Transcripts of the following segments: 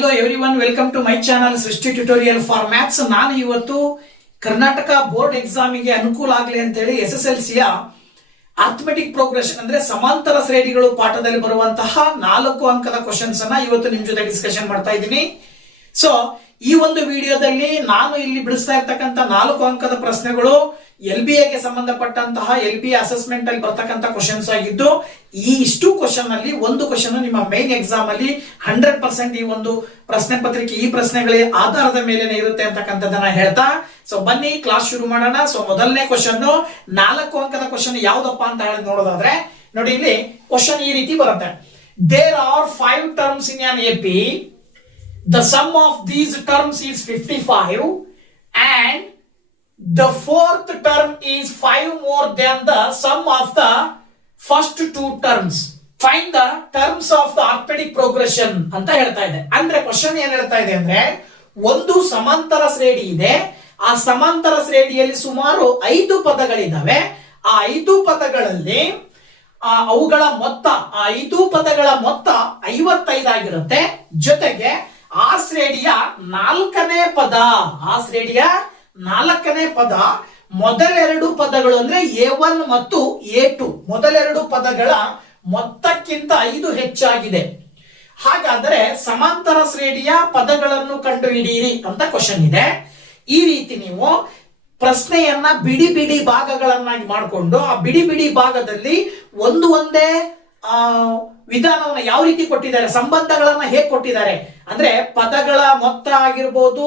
hello everyone, welcome to my channel ಸೃಷ್ಟಿ tutorial for maths. ನಾನು ಇವತ್ತು ಕರ್ನಾಟಕ ಬೋರ್ಡ್ ಎಕ್ಸಾಮಿಗೆ ಅನುಕೂಲ ಆಗಲಿ ಅಂತ ಹೇಳಿ SSLC ಯ ಅರ್ಥಮೆಟಿಕ್ ಪ್ರೋಗ್ರೆಷನ್ ಅಂದ್ರೆ ಸಮಾಂತರ ಶ್ರೇಣಿಗಳು ಪಾಠದಲ್ಲಿ ಬರುವಂತಹ 4 ಅಂಕದ ಕ್ವಶನ್ಸ್ ಅನ್ನ ಇವತ್ತು ನಿಮ್ ಜೊತೆ ಡಿಸ್ಕಷನ್ ಮಾಡ್ತಾ ಇದ್ದೀನಿ. ಸೊ ಈ ಒಂದು ವಿಡಿಯೋದಲ್ಲಿ ನಾನು ಇಲ್ಲಿ ಬಿಡಿಸ್ತಾ ಇರ್ತಕ್ಕಂಥ 4 ಅಂಕದ ಪ್ರಶ್ನೆಗಳು LBA ಗೆ ಸಂಬಂಧಪಟ್ಟಂತಹ LBA ಅಸೆಸ್ಮೆಂಟ್ ಅಲ್ಲಿ ಬರ್ತಕ್ಕಂಥ ಕ್ವಶನ್ಸ್ ಆಗಿದ್ದು, ಈ ಇಷ್ಟು ಕ್ವಶನ್ ಅಲ್ಲಿ ಒಂದು ಕ್ವಶನ್ ನಿಮ್ಮ ಮೇನ್ ಎಕ್ಸಾಮ್ ಅಲ್ಲಿ 100% ಈ ಒಂದು ಪ್ರಶ್ನೆ ಪತ್ರಿಕೆ ಈ ಪ್ರಶ್ನೆಗಳ ಆಧಾರದ ಮೇಲೆ ಇರುತ್ತೆ ಅಂತಕ್ಕಂಥದ್ದನ್ನ ಹೇಳ್ತಾ ಸೊ ಬನ್ನಿ ಕ್ಲಾಸ್ ಶುರು ಮಾಡೋಣ. ಸೊ ಮೊದಲನೇ ಕ್ವಶನ್ 4 ಅಂಕದ ಕ್ವಶನ್ ಯಾವ್ದಪ್ಪ ಅಂತ ಹೇಳಿ ನೋಡೋದಾದ್ರೆ ನೋಡಿ, ಇಲ್ಲಿ ಕ್ವಶನ್ ಈ ರೀತಿ ಬರುತ್ತೆ. There are 5 terms in an AP. The sum of these terms is 55 and the fourth term is 5 more than the sum of the first 2 terms. Find the terms of the arithmetic progression ಅಂತ ಹೇಳ್ತಾ ಇದೆ. ಅಂದ್ರೆ question ಏನ್ ಹೇಳ್ತಾ ಇದೆ ಅಂದ್ರೆ, ಒಂದು ಸಮಾಂತರ ಶ್ರೇಣಿ ಇದೆ. ಆ ಸಮಾಂತರ ಶ್ರೇಣಿಯಲ್ಲಿ ಸುಮಾರು 5 ಪದಗಳಿದ್ದಾವೆ. ಆ 5 ಪದಗಳಲ್ಲಿ ಅವುಗಳ ಮೊತ್ತ, ಆ 5 ಪದಗಳ ಮೊತ್ತ 55 ಆಗಿರುತ್ತೆ. ಜೊತೆಗೆ ಆ ಶ್ರೇಣಿಯ 4ನೇ ಪದ, ಆ ಶ್ರೇಣಿಯ 4ನೇ ಪದ ಮೊದಲೆರಡು ಪದಗಳು ಅಂದ್ರೆ A1 ಮತ್ತು A2 ಮೊದಲೆರಡು ಪದಗಳ ಮೊತ್ತಕ್ಕಿಂತ 5 ಹೆಚ್ಚಾಗಿದೆ. ಹಾಗಾದರೆ ಸಮಾಂತರ ಶ್ರೇಣಿಯ ಪದಗಳನ್ನು ಕಂಡುಹಿಡಿಯಿರಿ ಅಂತ ಕ್ವಶನ್ ಇದೆ. ಈ ರೀತಿ ನೀವು ಪ್ರಶ್ನೆಯನ್ನ ಬಿಡಿ ಬಿಡಿ ಭಾಗಗಳನ್ನಾಗಿ ಮಾಡಿಕೊಂಡು ಆ ಬಿಡಿ ಬಿಡಿ ಭಾಗದಲ್ಲಿ ಒಂದೇ ವಿಧಾನವನ್ನ ಯಾವ ರೀತಿ ಕೊಟ್ಟಿದ್ದಾರೆ, ಸಂಬಂಧಗಳನ್ನ ಹೇಗೆ ಕೊಟ್ಟಿದ್ದಾರೆ ಅಂದ್ರೆ ಪದಗಳ ಮೊತ್ತ ಆಗಿರ್ಬೋದು,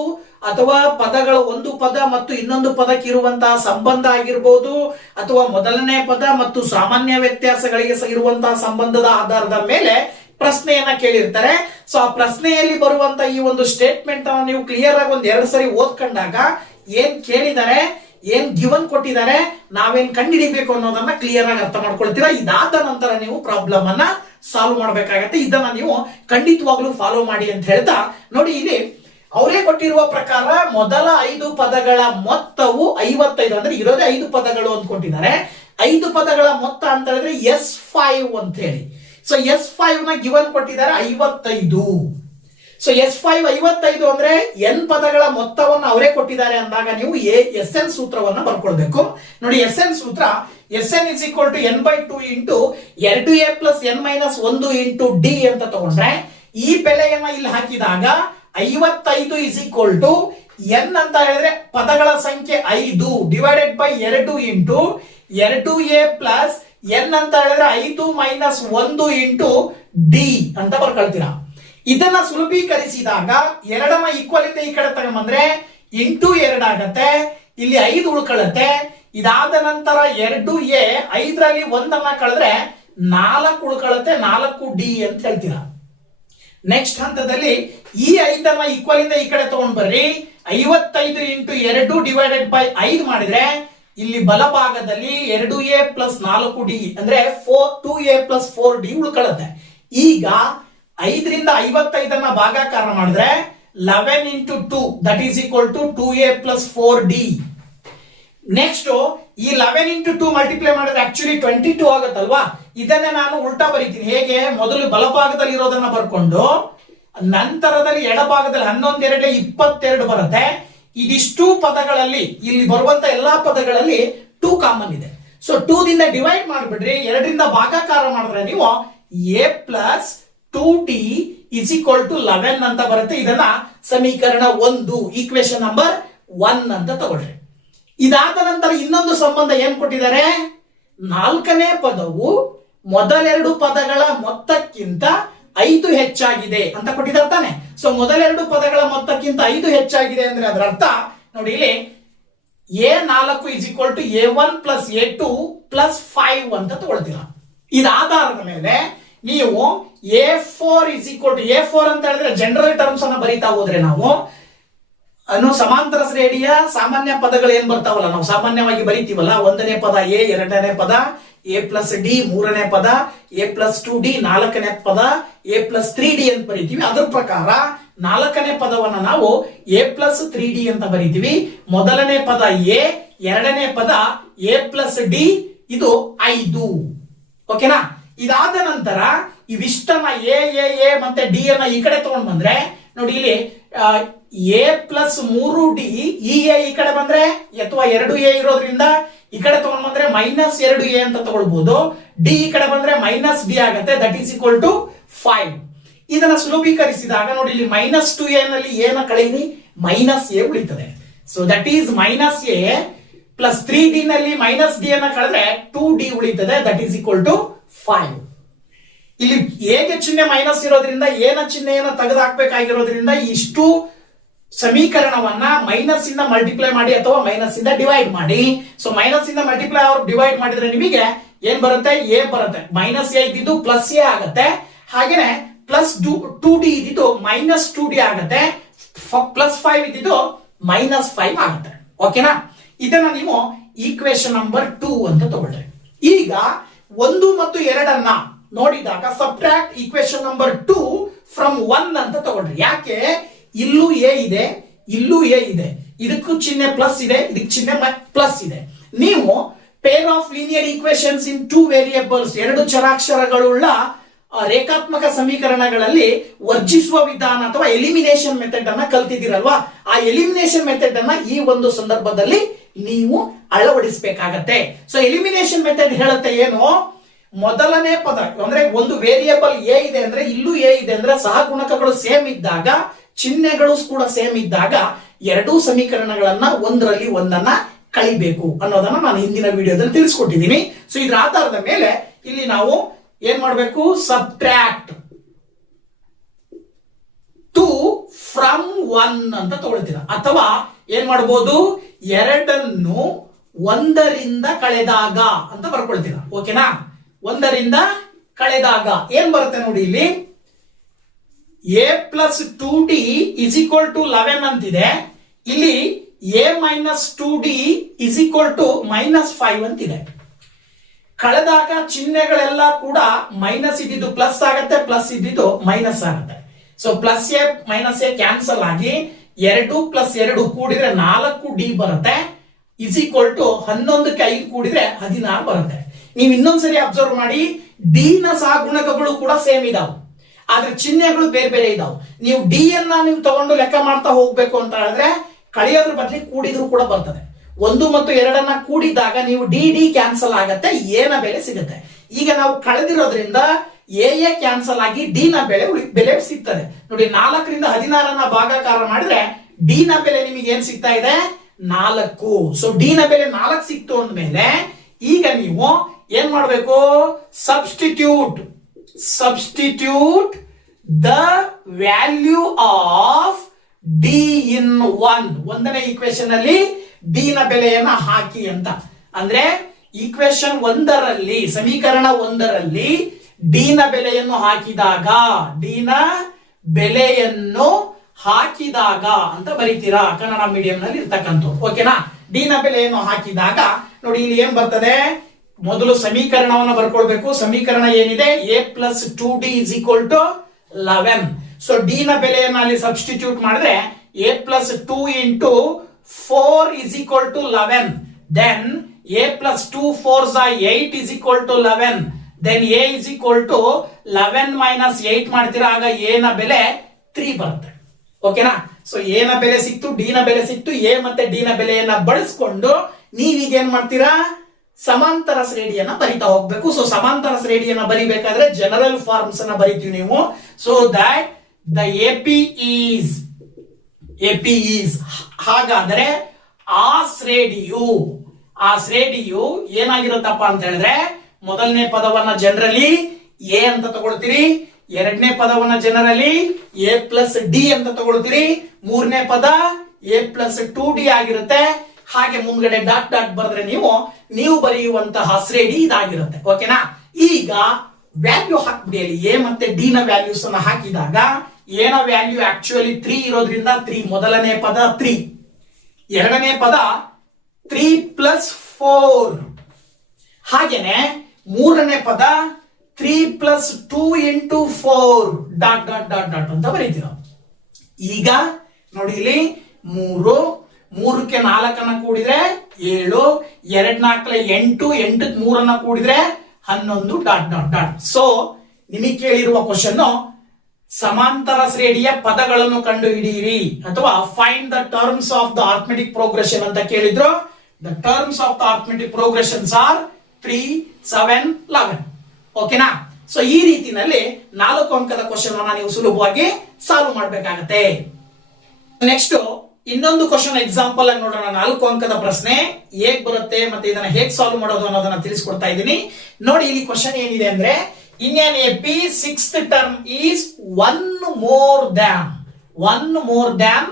ಅಥವಾ ಪದಗಳ ಒಂದು ಪದ ಮತ್ತು ಇನ್ನೊಂದು ಪದಕ್ಕೆ ಇರುವಂತಹ ಸಂಬಂಧ ಆಗಿರ್ಬೋದು, ಅಥವಾ ಮೊದಲನೇ ಪದ ಮತ್ತು ಸಾಮಾನ್ಯ ವ್ಯತ್ಯಾಸಗಳಿಗೆ ಇರುವಂತಹ ಸಂಬಂಧದ ಆಧಾರದ ಮೇಲೆ ಪ್ರಶ್ನೆಯನ್ನ ಕೇಳಿರ್ತಾರೆ. ಸೊ ಆ ಪ್ರಶ್ನೆಯಲ್ಲಿ ಬರುವಂತ ಈ ಒಂದು ಸ್ಟೇಟ್ಮೆಂಟ್ ಅನ್ನು ನೀವು ಕ್ಲಿಯರ್ ಆಗಿ 2 ಸರಿ ಓದ್ಕೊಂಡಾಗ ಏನ್ ಕೇಳಿದ್ದಾರೆ, ಏನ್ ಗಿವನ್ ಕೊಟ್ಟಿದ್ದಾರೆ, ನಾವೇನ್ ಕಂಡುಹಿಡಿಬೇಕು ಅನ್ನೋದನ್ನ ಕ್ಲಿಯರ್ ಆಗಿ ಅರ್ಥ ಮಾಡ್ಕೊಳ್ತೀರಾ. ಇದಾದ ನಂತರ ನೀವು ಪ್ರಾಬ್ಲಮ್ ಅನ್ನ ಸಾಲ್ವ್ ಮಾಡ್ಬೇಕಾಗತ್ತೆ. ಇದನ್ನ ನೀವು ಖಂಡಿತವಾಗ್ಲೂ ಫಾಲೋ ಮಾಡಿ ಅಂತ ಹೇಳ್ತಾ ನೋಡಿ, ಇಲ್ಲಿ ಅವರೇ ಕೊಟ್ಟಿರುವ ಪ್ರಕಾರ ಮೊದಲ 5 ಪದಗಳ ಮೊತ್ತವು 55 ಅಂದ್ರೆ ಇರೋದೇ 5 ಪದಗಳು ಅಂತ ಕೊಟ್ಟಿದ್ದಾರೆ. 5 ಪದಗಳ ಮೊತ್ತ ಅಂತ ಹೇಳಿದ್ರೆ S5 ಅಂತ ಹೇಳಿ. ಸೊ S5 ನ ಗಿವನ್ ಕೊಟ್ಟಿದ್ದಾರೆ 55. ಸೊ S5 55 ಅಂದ್ರೆ n ಪದಗಳ ಮೊತ್ತವನ್ನು ಅವರೇ ಕೊಟ್ಟಿದ್ದಾರೆ ಅಂದಾಗ ನೀವು SN ಸೂತ್ರವನ್ನ ಬರ್ಕೊಳ್ಬೇಕು. ನೋಡಿ SN ಸೂತ್ರ SN is equal to n/2 into 2a plus n minus 1 into d ಅಂತ ತಗೊಂಡ್ರೆ ಈ ಬೆಲೆಯನ್ನ ಇಲ್ಲಿ ಹಾಕಿದಾಗ 55 is equal to n ಅಂತ ಹೇಳಿದ್ರೆ ಪದಗಳ ಸಂಖ್ಯೆ 5 divided by 2 into 2a plus n ಅಂತ ಹೇಳಿದ್ರೆ 5 minus 1 into d ಅಂತ ಬರ್ಕೊಳ್ತೀರಾ. ಇದನ್ನ ಸುಲಭೀಕರಿಸಿದಾಗ 2ನ ಈಕ್ವಲ್ ಇಂದ ಈ ಕಡೆ ತಗೊಂಡ್ಬಂದ್ರೆ ಇಂಟು 2 ಆಗತ್ತೆ, ಇಲ್ಲಿ 5 ಉಳ್ಕೊಳ್ಳುತ್ತೆ. ಇದಾದ ನಂತರ 2a 5ರಲ್ಲಿ 1 ಕಳೆದ್ರೆ 4 ಉಳ್ಕೊಳ್ಳುತ್ತೆ, 4d ಅಂತ ಹೇಳ್ತೀರಾ. ನೆಕ್ಸ್ಟ್ ಹಂತದಲ್ಲಿ ಈ 5ನ್ನ ಈಕ್ವಲ್ ಇಂದ ಈ ಕಡೆ ತಗೊಂಡ್ ಬರ್ರಿ. 55 ಇಂಟು 2 ಡಿವೈಡೆಡ್ ಬೈ 5 ಮಾಡಿದ್ರೆ ಇಲ್ಲಿ ಬಲಭಾಗದಲ್ಲಿ 2a ಪ್ಲಸ್ 4d ಅಂದ್ರೆ 2a ಪ್ಲಸ್ 4d ಉಳ್ಕೊಳ್ಳುತ್ತೆ. ಈಗ 5ರಿಂದ 55ನ್ನ ಭಾಗಾಕಾರ ಮಾಡಿದ್ರೆ 11 into 2 that is equal to 2a plus 4d. Next ಈ 11 ಇಂಟು 2 ಮಲ್ಟಿಪ್ಲೈ ಮಾಡಿದ್ರೆ ಆಕ್ಚುಲಿ 22 ಆಗುತ್ತಲ್ವಾ. ಇದನ್ನೇ ನಾನು ಉಲ್ಟಾ ಬರೀತೀನಿ. ಹೇಗೆ, ಮೊದಲು ಬಲಭಾಗದಲ್ಲಿ ಇರೋದನ್ನ ಬರ್ಕೊಂಡು ನಂತರದಲ್ಲಿ ಎಡಭಾಗದಲ್ಲಿ 11 2 22 ಬರುತ್ತೆ. ಇದಿಷ್ಟು ಪದಗಳಲ್ಲಿ ಇಲ್ಲಿ ಬರುವಂತ ಎಲ್ಲಾ ಪದಗಳಲ್ಲಿ 2 ಕಾಮನ್ ಇದೆ. ಸೊ 2 ದಿಂದ ಡಿವೈಡ್ ಮಾಡ್ಬಿಡ್ರಿ, 2ರಿಂದ ಭಾಗಾಕಾರ ಮಾಡಿದ್ರೆ ನೀವು a plus 2d is equal to 11 ಅಂತ ಬರುತ್ತೆ. ಇದನ್ನ ಸಮೀಕರಣ 1 ಈಕ್ವೇಶನ್ ನಂಬರ್ 1 ಅಂತ ತಗೊಳ್ರಿ. ಇದಾದ ನಂತರ ಇನ್ನೊಂದು ಸಂಬಂಧ ಏನ್ ಕೊಟ್ಟಿದ್ದಾರೆ, 4ನೇ ಪದವು ಮೊದಲೆರಡು ಪದಗಳ ಮೊತ್ತಕ್ಕಿಂತ 5 ಹೆಚ್ಚಾಗಿದೆ ಅಂತ ಕೊಟ್ಟಿದ್ದಾರೆ ತಾನೆ. ಸೊ ಮೊದಲೆರಡು ಪದಗಳ ಮೊತ್ತಕ್ಕಿಂತ 5 ಹೆಚ್ಚಾಗಿದೆ ಅಂದ್ರೆ ಅದರ ಅರ್ಥ ನೋಡಿ, ಇಲ್ಲಿ A4 is equal to A1 plus A2 plus 5 ಅಂತ ತಗೊಳ್ತೀರಾ. ಇದಾಧಾರದ ಮೇಲೆ ನೀವು A4 is equal to A4 ಅಂತ ಹೇಳಿದ್ರೆ ಜನರಲ್ ಟರ್ಮ್ಸ್ ಅನ್ನ ಬರೀತಾ ಹೋದ್ರೆ ನಾವು ಸಮಾಂತರ ಶ್ರೇಣಿಯ ಸಾಮಾನ್ಯ ಪದಗಳು ಏನ್ ಬರ್ತಾವಲ್ಲ, ನಾವು ಸಾಮಾನ್ಯವಾಗಿ ಬರೀತೀವಲ್ಲ, 1ನೇ ಪದ A, 2ನೇ ಪದ A ಪ್ಲಸ್ ಡಿ, 3ನೇ ಪದ A ಪ್ಲಸ್ 2d, 4ನೇ ಪದ A ಪ್ಲಸ್ 3d ಅಂತ ಬರೀತೀವಿ. ಅದ್ರ ಪ್ರಕಾರ 4ನೇ ಪದವನ್ನ ನಾವು A ಪ್ಲಸ್ 3d ಅಂತ ಬರೀತೀವಿ. ಮೊದಲನೇ ಪದ A, 2ನೇ ಪದ A ಪ್ಲಸ್ ಡಿ, ಇದು 5. ಓಕೆನಾ. ಇದಾದ ನಂತರ ಇವಿಷ್ಟನ್ನ ಎ ಮತ್ತೆ ಡಿ ಅನ್ನ ಈ ಕಡೆ ತಗೊಂಡ್ ಬಂದ್ರೆ ನೋಡಿ ಇಲ್ಲಿ ಎ ಪ್ಲಸ್ 3D ಈ ಎ ಈ ಕಡೆ ಬಂದ್ರೆ ಅಥವಾ 2A ಇರೋದ್ರಿಂದ ಈ ಕಡೆ ತಗೊಂಡ್ ಬಂದ್ರೆ -2A ಅಂತ ತಗೊಳ್ಬಹುದು. ಡಿ ಈ ಕಡೆ ಬಂದ್ರೆ -D ಆಗುತ್ತೆ. That is equal to 5. ಇದನ್ನ ಸುಲಭೀಕರಿಸಿದಾಗ ನೋಡಿ ಇಲ್ಲಿ -2A ನಲ್ಲಿ ಏನ ಕಳೆಯಿರಿ -A ಉಳಿತದೆ. So that is -A plus 3D ನಲ್ಲಿ -D ಅನ್ನ ಕಳೆದ್ರೆ 2D ಉಳಿತದೆ. That is equal to 5. ಇಲ್ಲಿ ಹೇಗೆ ಚಿಹ್ನೆ ಮೈನಸ್ ಇರೋದ್ರಿಂದ ಏನ ಚಿಹ್ನೆಯನ್ನು ತೆಗೆದು ಹಾಕ್ಬೇಕಾಗಿರೋದ್ರಿಂದ ಇಷ್ಟು ಸಮೀಕರಣವನ್ನ ಮೈನಸ್ ಇಂದ ಮಲ್ಟಿಪ್ಲೈ ಮಾಡಿ ಅಥವಾ ಮೈನಸ್ ಇಂದ ಡಿವೈಡ್ ಮಾಡಿ. ಸೊ ಮೈನಸ್ ಇಂದ ಮಲ್ಟಿಪ್ಲೈ ಅವ್ರು ಡಿವೈಡ್ ಮಾಡಿದ್ರೆ ನಿಮಗೆ ಏನ್ ಬರುತ್ತೆ ಎ ಬರುತ್ತೆ. -A ಇದ್ದಿದ್ದು +A ಆಗುತ್ತೆ. ಹಾಗೇನೆ +2D ಇದ್ದಿದ್ದು -2D ಆಗುತ್ತೆ. +5 ಇದ್ದಿದ್ದು -5 ಆಗುತ್ತೆ. ಓಕೆನಾ? ಇದನ್ನ ನೀವು ಈಕ್ವೇಶನ್ ನಂಬರ್ 2 ಅಂತ ತಗೊಳ್ರಿ. ಈಗ 1 ಮತ್ತು 2 ನೋಡಿದಾಗ ಸಬ್ಟ್ರಾಕ್ಟ್ ಈಕ್ವೇಶನ್ ನಂಬರ್ 2 ಫ್ರಮ್ 1 ಅಂತ ತಗೊಳ್ರಿ. ಯಾಕೆ? ಇಲ್ಲೂ ಎ ಇದೆ, ಇಲ್ಲೂ ಎ ಇದೆ, ಇದಕ್ಕೂ ಚಿಹ್ನೆ ಪ್ಲಸ್ ಇದೆ, ಇದಕ್ಕೆ ಚಿಹ್ನೆ ಪ್ಲಸ್ ಇದೆ. ನೀವು pair of linear equations in 2 variables 2 ಚರಾಕ್ಷರಗಳುಳ್ಳ ರೇಖಾತ್ಮಕ ಸಮೀಕರಣಗಳಲ್ಲಿ ವರ್ಜಿಸುವ ವಿಧಾನ ಅಥವಾ ಎಲಿಮಿನೇಷನ್ ಮೆಥಡ್ ಅನ್ನ ಕಲ್ತಿದ್ದೀರಲ್ವಾ? ಆ ಎಲಿಮಿನೇಷನ್ ಮೆಥಡ್ ಅನ್ನ ಈ ಒಂದು ಸಂದರ್ಭದಲ್ಲಿ ನೀವು ಅಳವಡಿಸಬೇಕಾಗತ್ತೆ. ಸೊ ಎಲಿಮಿನೇಷನ್ ಮೆಥಡ್ ಹೇಳುತ್ತೆ ಏನು? ಮೊದಲನೇ ಪದ ಅಂದ್ರೆ ಒಂದು ವೇರಿಯೇಬಲ್ ಎ ಇದೆ ಅಂದ್ರೆ ಇಲ್ಲೂ ಎ ಇದೆ ಅಂದ್ರೆ ಸಹಗುಣಕಗಳು ಸೇಮ್ ಇದ್ದಾಗ ಚಿಹ್ನೆಗಳು ಕೂಡ ಸೇಮ್ ಇದ್ದಾಗ ಎರಡೂ ಸಮೀಕರಣಗಳನ್ನ ಒಂದರಲ್ಲಿ ಒಂದನ್ನ ಕಳಿಬೇಕು ಅನ್ನೋದನ್ನ ನಾನು ಹಿಂದಿನ ವಿಡಿಯೋದಲ್ಲಿ ತಿಳಿಸ್ಕೊಟ್ಟಿದ್ದೀನಿ. ಸೊ ಇದ್ರ ಆಧಾರದ ಮೇಲೆ ಇಲ್ಲಿ ನಾವು ಏನ್ ಮಾಡಬೇಕು? ಸಬ್ಟ್ರಾಕ್ಟ್ 2 ಫ್ರಮ್ 1 ಅಂತ ತಗೊಳ್ತೀರಾ. ಅಥವಾ ಏನ್ ಮಾಡಬಹುದು? 2 1ರಿಂದ ಕಳೆದಾಗ ಅಂತ ಬರ್ಕೊಳ್ತೀರಾ. ಓಕೆನಾ? 1ರಿಂದ ಕಳೆದಾಗ ಏನ್ ಬರುತ್ತೆ ನೋಡಿ ಇಲ್ಲಿ a plus 2D is equal to 11 ಅಂತಿದೆ. ಇಲ್ಲಿ a minus 2D is equal to -5 ಅಂತಿದೆ. ಕಳೆದಾಗ ಚಿಹ್ನೆಗಳೆಲ್ಲ ಕೂಡ ಮೈನಸ್ ಇದ್ದಿದ್ದು ಪ್ಲಸ್ ಆಗುತ್ತೆ, ಪ್ಲಸ್ ಇದ್ದಿದ್ದು ಮೈನಸ್ ಆಗುತ್ತೆ. ಸೊ +A -A ಕ್ಯಾನ್ಸಲ್ ಆಗಿ 2 + 2 ಕೂಡಿದ್ರೆ 4D ಬರುತ್ತೆ. ಇಸ್ ಈಕ್ವಲ್ ಟು 11ಕ್ಕೆ 5 ಕೂಡಿದ್ರೆ 16 ಬರುತ್ತೆ. ನೀವು ಇನ್ನೊಂದ್ಸರಿ ಅಬ್ಸರ್ವ್ ಮಾಡಿ, ಡಿ ನ ಸಹಗುಣಕಗಳು ಕೂಡ ಸೇಮ್ ಇದಾವೆ, ಆದ್ರೆ ಚಿಹ್ನೆಗಳು ಬೇರೆ ಬೇರೆ ಇದಾವೆ. ನೀವು ಡಿ ಅನ್ನ ನೀವು ತಗೊಂಡು ಲೆಕ್ಕ ಮಾಡ್ತಾ ಹೋಗ್ಬೇಕು ಅಂತ ಹೇಳಿದ್ರೆ ಕಳೆಯೋದ್ರ ಬದಲಿ ಕೂಡಿದ್ರು ಕೂಡ ಬರ್ತದೆ. 1 ಮತ್ತು 2 ಕೂಡಿದಾಗ ನೀವು ಡಿ ಕ್ಯಾನ್ಸಲ್ ಆಗತ್ತೆ, ಎ ನ ಬೆಲೆ ಸಿಗುತ್ತೆ. ಈಗ ನಾವು ಕಳೆದಿರೋದ್ರಿಂದ ಎ ಕ್ಯಾನ್ಸಲ್ ಆಗಿ ಡಿ ನ ಬೆಲೆ ಸಿಗ್ತದೆ. ನೋಡಿ 4ರಿಂದ 16 ಭಾಗಾಕಾರ ಮಾಡಿದ್ರೆ ಡಿ ನ ಬೆಲೆ ನಿಮಗೆ ಏನ್ ಸಿಗ್ತಾ ಇದೆ? 4. ಸೊ ಡಿ ನ ಬೆಲೆ 4 ಸಿಕ್ತು ಅಂದ್ಮೇಲೆ ಈಗ ನೀವು ಏನ್ ಮಾಡಬೇಕು? Substitute the value of D in 1. ಒಂದನೇ ಈಕ್ವೇಶನ್ ಅಲ್ಲಿ ಡಿ ನ ಬೆಲೆಯನ್ನ ಹಾಕಿ ಅಂತ. ಅಂದ್ರೆ ಈಕ್ವೇಶನ್ 1ರಲ್ಲಿ ಸಮೀಕರಣ 1ರಲ್ಲಿ ಡಿ ನ ಬೆಲೆಯನ್ನು ಹಾಕಿದಾಗ ಅಂತ ಬರೀತೀರಾ ಕನ್ನಡ ಮೀಡಿಯಂ ನಲ್ಲಿ ಇರ್ತಕ್ಕಂಥ. ಓಕೆನಾ? ಡಿ ನ ಬೆಲೆಯನ್ನು ಹಾಕಿದಾಗ ನೋಡಿ ಇಲ್ಲಿ ಏನ್ ಬರ್ತದೆ? ಮೊದಲು ಸಮೀಕರಣವನ್ನು ಬರ್ಕೊಳ್ಬೇಕು. ಸಮೀಕರಣ ಏನಿದೆ? a plus 2D is equal to 11. So D ನ ಬೆಲೆಯನ್ನು ಅಲ್ಲಿ ಸಬ್ಸ್ಟಿಟ್ಯೂಟ್ ಮಾಡಿದ್ರೆ a plus 2 into 4 is equal to 11. Then a plus 2 4s are 8 is equal to 11. Then a is equal to 11 minus 8 ಮಾಡ್ತೀರಾ, ಆಗ a ನ ಬೆಲೆ 3 ಬರುತ್ತೆ. ಓಕೆನಾ? ಸೊ a ನ ಬೆಲೆ ಸಿಕ್ತು, ಡಿ ನ ಬೆಲೆ ಸಿಕ್ತು. a ಮತ್ತೆ ಡಿ ನ ಬೆಲೆಯನ್ನ ಬಳಸ್ಕೊಂಡು ನೀವೀಗ ಏನ್ ಮಾಡ್ತೀರಾ? ಸಮಾಂತರ ಶ್ರೇಣಿಯನ್ನ ಬರಿತಾ ಹೋಗ್ಬೇಕು. ಸೊ ಸಮಾಂತರ ಶ್ರೇಣಿಯನ್ನ ಬರಿಬೇಕಾದ್ರೆ ಜನರಲ್ ಫಾರ್ಮ್ಸ್ ಅನ್ನ ಬರಿತೀವಿ ನೀವು. So that the AP is ಹಾಗಾದ್ರೆ ಆ ಶ್ರೇಣಿಯು ಏನಾಗಿರುತ್ತಪ್ಪ ಅಂತ ಹೇಳಿದ್ರೆ ಮೊದಲನೇ ಪದವನ್ನ ಜನರಲಿ ಎ ಅಂತ ತಗೊಳ್ತೀರಿ, ಎರಡನೇ ಪದವನ್ನ ಜನರಲಿ a ಪ್ಲಸ್ ಡಿ ಅಂತ ತಗೊಳ್ತೀರಿ, ಮೂರನೇ ಪದ a ಪ್ಲಸ್ 2D ಆಗಿರುತ್ತೆ. ಹಾಗೆ ಮುಂದ್ಗಡೆ ಡಾಟ್ ಬರೆದ್ರೆ ನೀವು ಬರೆಯುವಂತಹ ಶ್ರೇಣಿ ಇದಾಗಿರುತ್ತೆ. ಓಕೆನಾ? ಈಗ ವ್ಯಾಲ್ಯೂ ಹಾಕ್ಬಿಡಿ. ಅಲ್ಲಿ ಎ ಮತ್ತೆ ಡಿ ನ ವ್ಯಾಲ್ಯೂಸ್ ಅನ್ನ ಹಾಕಿದಾಗ ಎ ನ ವ್ಯಾಲ್ಯೂ ಆಕ್ಚುಲಿ 3 ಇರೋದ್ರಿಂದ 3. ಮೊದಲನೇ ಪದ 3, ಎರಡನೇ ಪದ 3 + 4, ಹಾಗೇನೆ ಮೂರನೇ ಪದ 3 + 2 × 4 ... ಅಂತ ಬರೀತೀರ. ಈಗ ನೋಡಿ ಇಲ್ಲಿ 3ಕ್ಕೆ 4 ಕೂಡಿದ್ರೆ 7, 2 4 8, 8ಕ್ಕೆ 3 ಕೂಡಿದ್ರೆ 11 ... ಸೊ ನಿಮಗೆ ಕೇಳಿರುವ ಕ್ವಶನ್ ಸಮಾಂತರ ಶ್ರೇಣಿಯ ಪದಗಳನ್ನು ಕಂಡುಹಿಡಿಯಿರಿ ಅಥವಾ find the terms of the arithmetic progression ಅಂತ ಕೇಳಿದ್ರು. The terms of the arithmetic progressions are 3, 7, 11. ಓಕೆನಾ? ಸೊ ಈ ರೀತಿನಲ್ಲಿ 4 ಅಂಕದ ಕ್ವಶನ್ ಅನ್ನ ನೀವು ಸುಲಭವಾಗಿ ಸಾಲ್ವ್ ಮಾಡಬೇಕಾಗತ್ತೆ. ನೆಕ್ಸ್ಟ್ ಇನ್ನೊಂದು ಕ್ವಶನ್ ಎಕ್ಸಾಂಪಲ್ ಆಗಿ ನೋಡೋಣ. 4 ಅಂಕದ ಪ್ರಶ್ನೆ ಹೇಗ್ ಬರುತ್ತೆ ಮತ್ತೆ ಇದನ್ನ ಹೇಗ್ ಸಾಲ್ವ್ ಮಾಡೋದು ಅನ್ನೋದನ್ನ ತಿಳಿಸ್ಕೊಡ್ತಾ ಇದ್ದೀನಿ. ನೋಡಿ, ಇಲ್ಲಿ ಕ್ವಶನ್ ಏನಿದೆ ಅಂದ್ರೆ, in an AP 6th term is one more than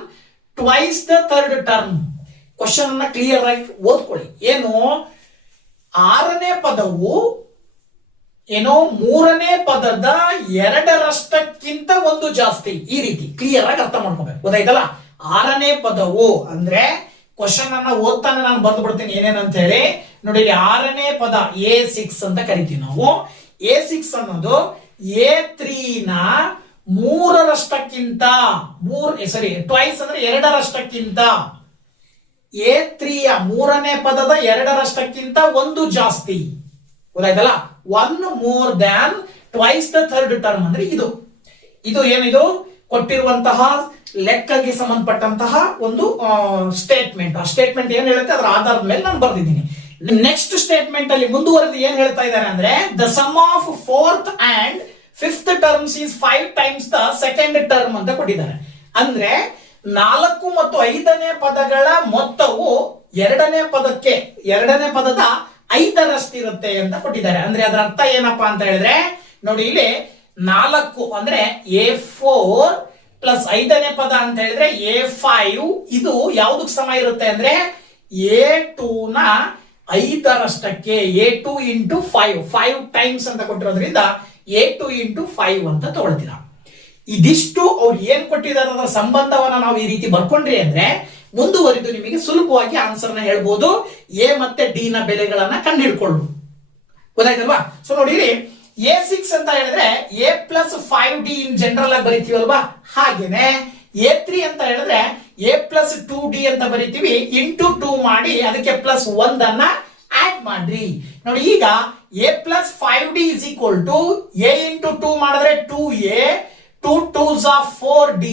twice the third term. Question ಅನ್ನ ಕ್ಲಿಯರ್ ಆಗಿ ಓದ್ಕೊಳ್ಳಿ. ಏನು, 6ನೇ ಪದವು ಏನೋ 3ನೇ ಪದದ 2ರಷ್ಟಕ್ಕಿಂತ ಒಂದು ಜಾಸ್ತಿ. ಈ ರೀತಿ ಕ್ಲಿಯರ್ ಆಗಿ ಅರ್ಥ ಮಾಡ್ಕೋಬೇಕು. ಗೊತ್ತಾಯ್ತಲ್ಲ? 6ನೇ ಪದವು ಅಂದ್ರೆ ಕ್ವಶನ್ ಅನ್ನ ಓದ್ತಾನೆ ನಾನು ಬರ್ದು ಬಿಡ್ತೀನಿ ಏನೇನಂತ ಹೇಳಿ. ನೋಡಿ, ಇಲ್ಲಿ 6ನೇ ಪದ A6 ಅಂತ ಕರಿತೀವಿ ನಾವು. A6 ಅನ್ನೋದು A3 ನ 3ರಷ್ಟಕ್ಕಿಂತ ಟ್ವೈಸ್ ಅಂದ್ರೆ 2ರಷ್ಟಕ್ಕಿಂತ, A3 ಯ 3ನೇ ಪದದ 2ರಷ್ಟಕ್ಕಿಂತ ಒಂದು ಜಾಸ್ತಿ. ಗೊತ್ತಾಯ್ತಲ್ಲ? 1 more than twice the third term ಅಂದ್ರೆ ಇದು ಏನಿದು ಕೊಟ್ಟಿರುವಂತಹ ಲೆಕ್ಕಕ್ಕೆ ಸಂಬಂಧಪಟ್ಟಂತಹ ಒಂದು ಸ್ಟೇಟ್ಮೆಂಟ್. ಆ ಸ್ಟೇಟ್ಮೆಂಟ್ ಏನ್ ಹೇಳುತ್ತೆ ಅದರ ಆಧಾರದ ಮೇಲೆ ನಾನು ಬರ್ದಿದ್ದೀನಿ. ನೆಕ್ಸ್ಟ್ ಸ್ಟೇಟ್ಮೆಂಟ್ ಅಲ್ಲಿ ಮುಂದುವರೆದು ಏನ್ ಹೇಳ್ತಾ ಇದ್ದಾರೆ ಅಂದ್ರೆ, the sum of 4th and 5th terms is 5 times the second term ಅಂತ ಕೊಟ್ಟಿದ್ದಾರೆ. ಅಂದ್ರೆ 4 ಮತ್ತು 5ನೇ ಪದಗಳ ಮೊತ್ತವು 2ನೇ ಪದದ 5ರಷ್ಟಿರುತ್ತೆ ಅಂತ ಕೊಟ್ಟಿದ್ದಾರೆ. ಅಂದ್ರೆ ಅದರ ಅರ್ಥ ಏನಪ್ಪಾ ಅಂತ ಹೇಳಿದ್ರೆ, ನೋಡಿ ಇಲ್ಲಿ 4 ಅಂದ್ರೆ A4 ಪ್ಲಸ್ 5ನೇ ಪದ ಅಂತ ಹೇಳಿದ್ರೆ A5. ಇದು ಯಾವುದಕ್ಕೆ ಸಮ ಇರುತ್ತೆ ಅಂದ್ರೆ A2 ನ 5ರಷ್ಟಕ್ಕೆ. A2 into 5 ಟೈಮ್ಸ್ ಅಂತ ಕೊಟ್ಟಿರೋದ್ರಿಂದ A2 into 5 ಅಂತ ತಗೊಳ್ತೀರಾ. ಇದಿಷ್ಟು ಅವ್ರು ಏನ್ ಕೊಟ್ಟಿದ್ದಾರೆ ಅದರ ಸಂಬಂಧವನ್ನ ನಾವು ಈ ರೀತಿ ಬರ್ಕೊಂಡ್ರಿ ಅಂದ್ರೆ ಮುಂದುವರಿದು ನಿಮಗೆ ಸುಲಭವಾಗಿ ಆನ್ಸರ್ ನ ಹೇಳ್ಬೋದು. ಎ ಮತ್ತೆ ಡಿ ನ ಬೆಲೆಗಳನ್ನ ಕಂಡು ಹಿಡ್ಕೊಳ್ಳು. ಗೊತ್ತಾಯ್ತಲ್ವಾ? ಸೊ ನೋಡಿ, A6 ಅಂತ ಹೇಳಿದ್ರೆ A plus 5D in general ಆಗಿ ಬರಿತೀವಲ್ವಾ, ಹಾಗೇನೆ A3 ಅಂತ ಹೇಳಿದ್ರೆ A plus 2D ಅಂತ ಬರಿತೀವಿ. ಇಂಟು 2 ಮಾಡಿ ಅದಕ್ಕೆ ಪ್ಲಸ್ 1 ಅನ್ನ ಆಡ್ ಮಾಡ್ರಿ. ನೋಡಿ, ಈಗ A plus 5D is equal to A into 2 ಮಾಡಿದ್ರೆ 2A, 2 2s are 4D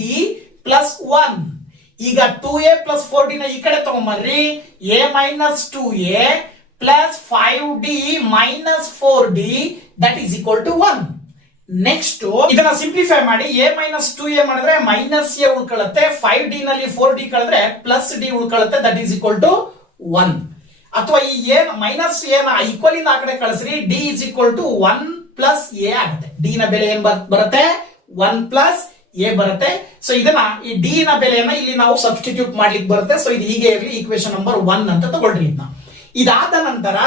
plus 1. ಈಗ 2A plus 4D ನ ಈ ಕಡೆ ತಗೊಂಬರ್ರಿ. A minus 2A plus 5D minus 4D that is equal to 1. Next ಇದನ್ನ ಸಿಂಪ್ಲಿಫೈ ಮಾಡಿ. A minus 2A ಮಾಡಿದ್ರೆ minus A ಉಳ್ಕೊಳ್ಳುತ್ತೆ. 5D ನಲ್ಲಿ 4D ಕಳೆದ್ರೆ ಪ್ಲಸ್ D ಉಳ್ಕೊಳ್ಳುತ್ತೆ. That is equal to 1. ಅಥವಾ ಈ A ಮೈನಸ್ A ನ ಈಕ್ವಲ್ ಇಂದ ಆ ಕಡೆ ಕಳಿಸ್ರಿ. D is equal to 1 plus A ಆಗುತ್ತೆ. D ನ ಬೆಲೆ ಏನ್ ಬರುತ್ತೆ? 1 plus A ಬರುತ್ತೆ. ಸೊ ಇದನ್ನ ಈ ಡಿ ನ ಬೆಲೆಯನ್ನ ಇಲ್ಲಿ ನಾವು ಸಬ್ಸ್ಟಿಟ್ಯೂಟ್ ಮಾಡ್ಲಿಕ್ಕೆ ಬರುತ್ತೆ. ಸೊ ಇದು ಹೀಗೆ ಇರಲಿ, ಈಕ್ವೇಶನ್ ನಂಬರ್ 1 ಅಂತ ತಗೊಳ್ರಿ ಇದನ್ನ. ಇದಾದ ನಂತರ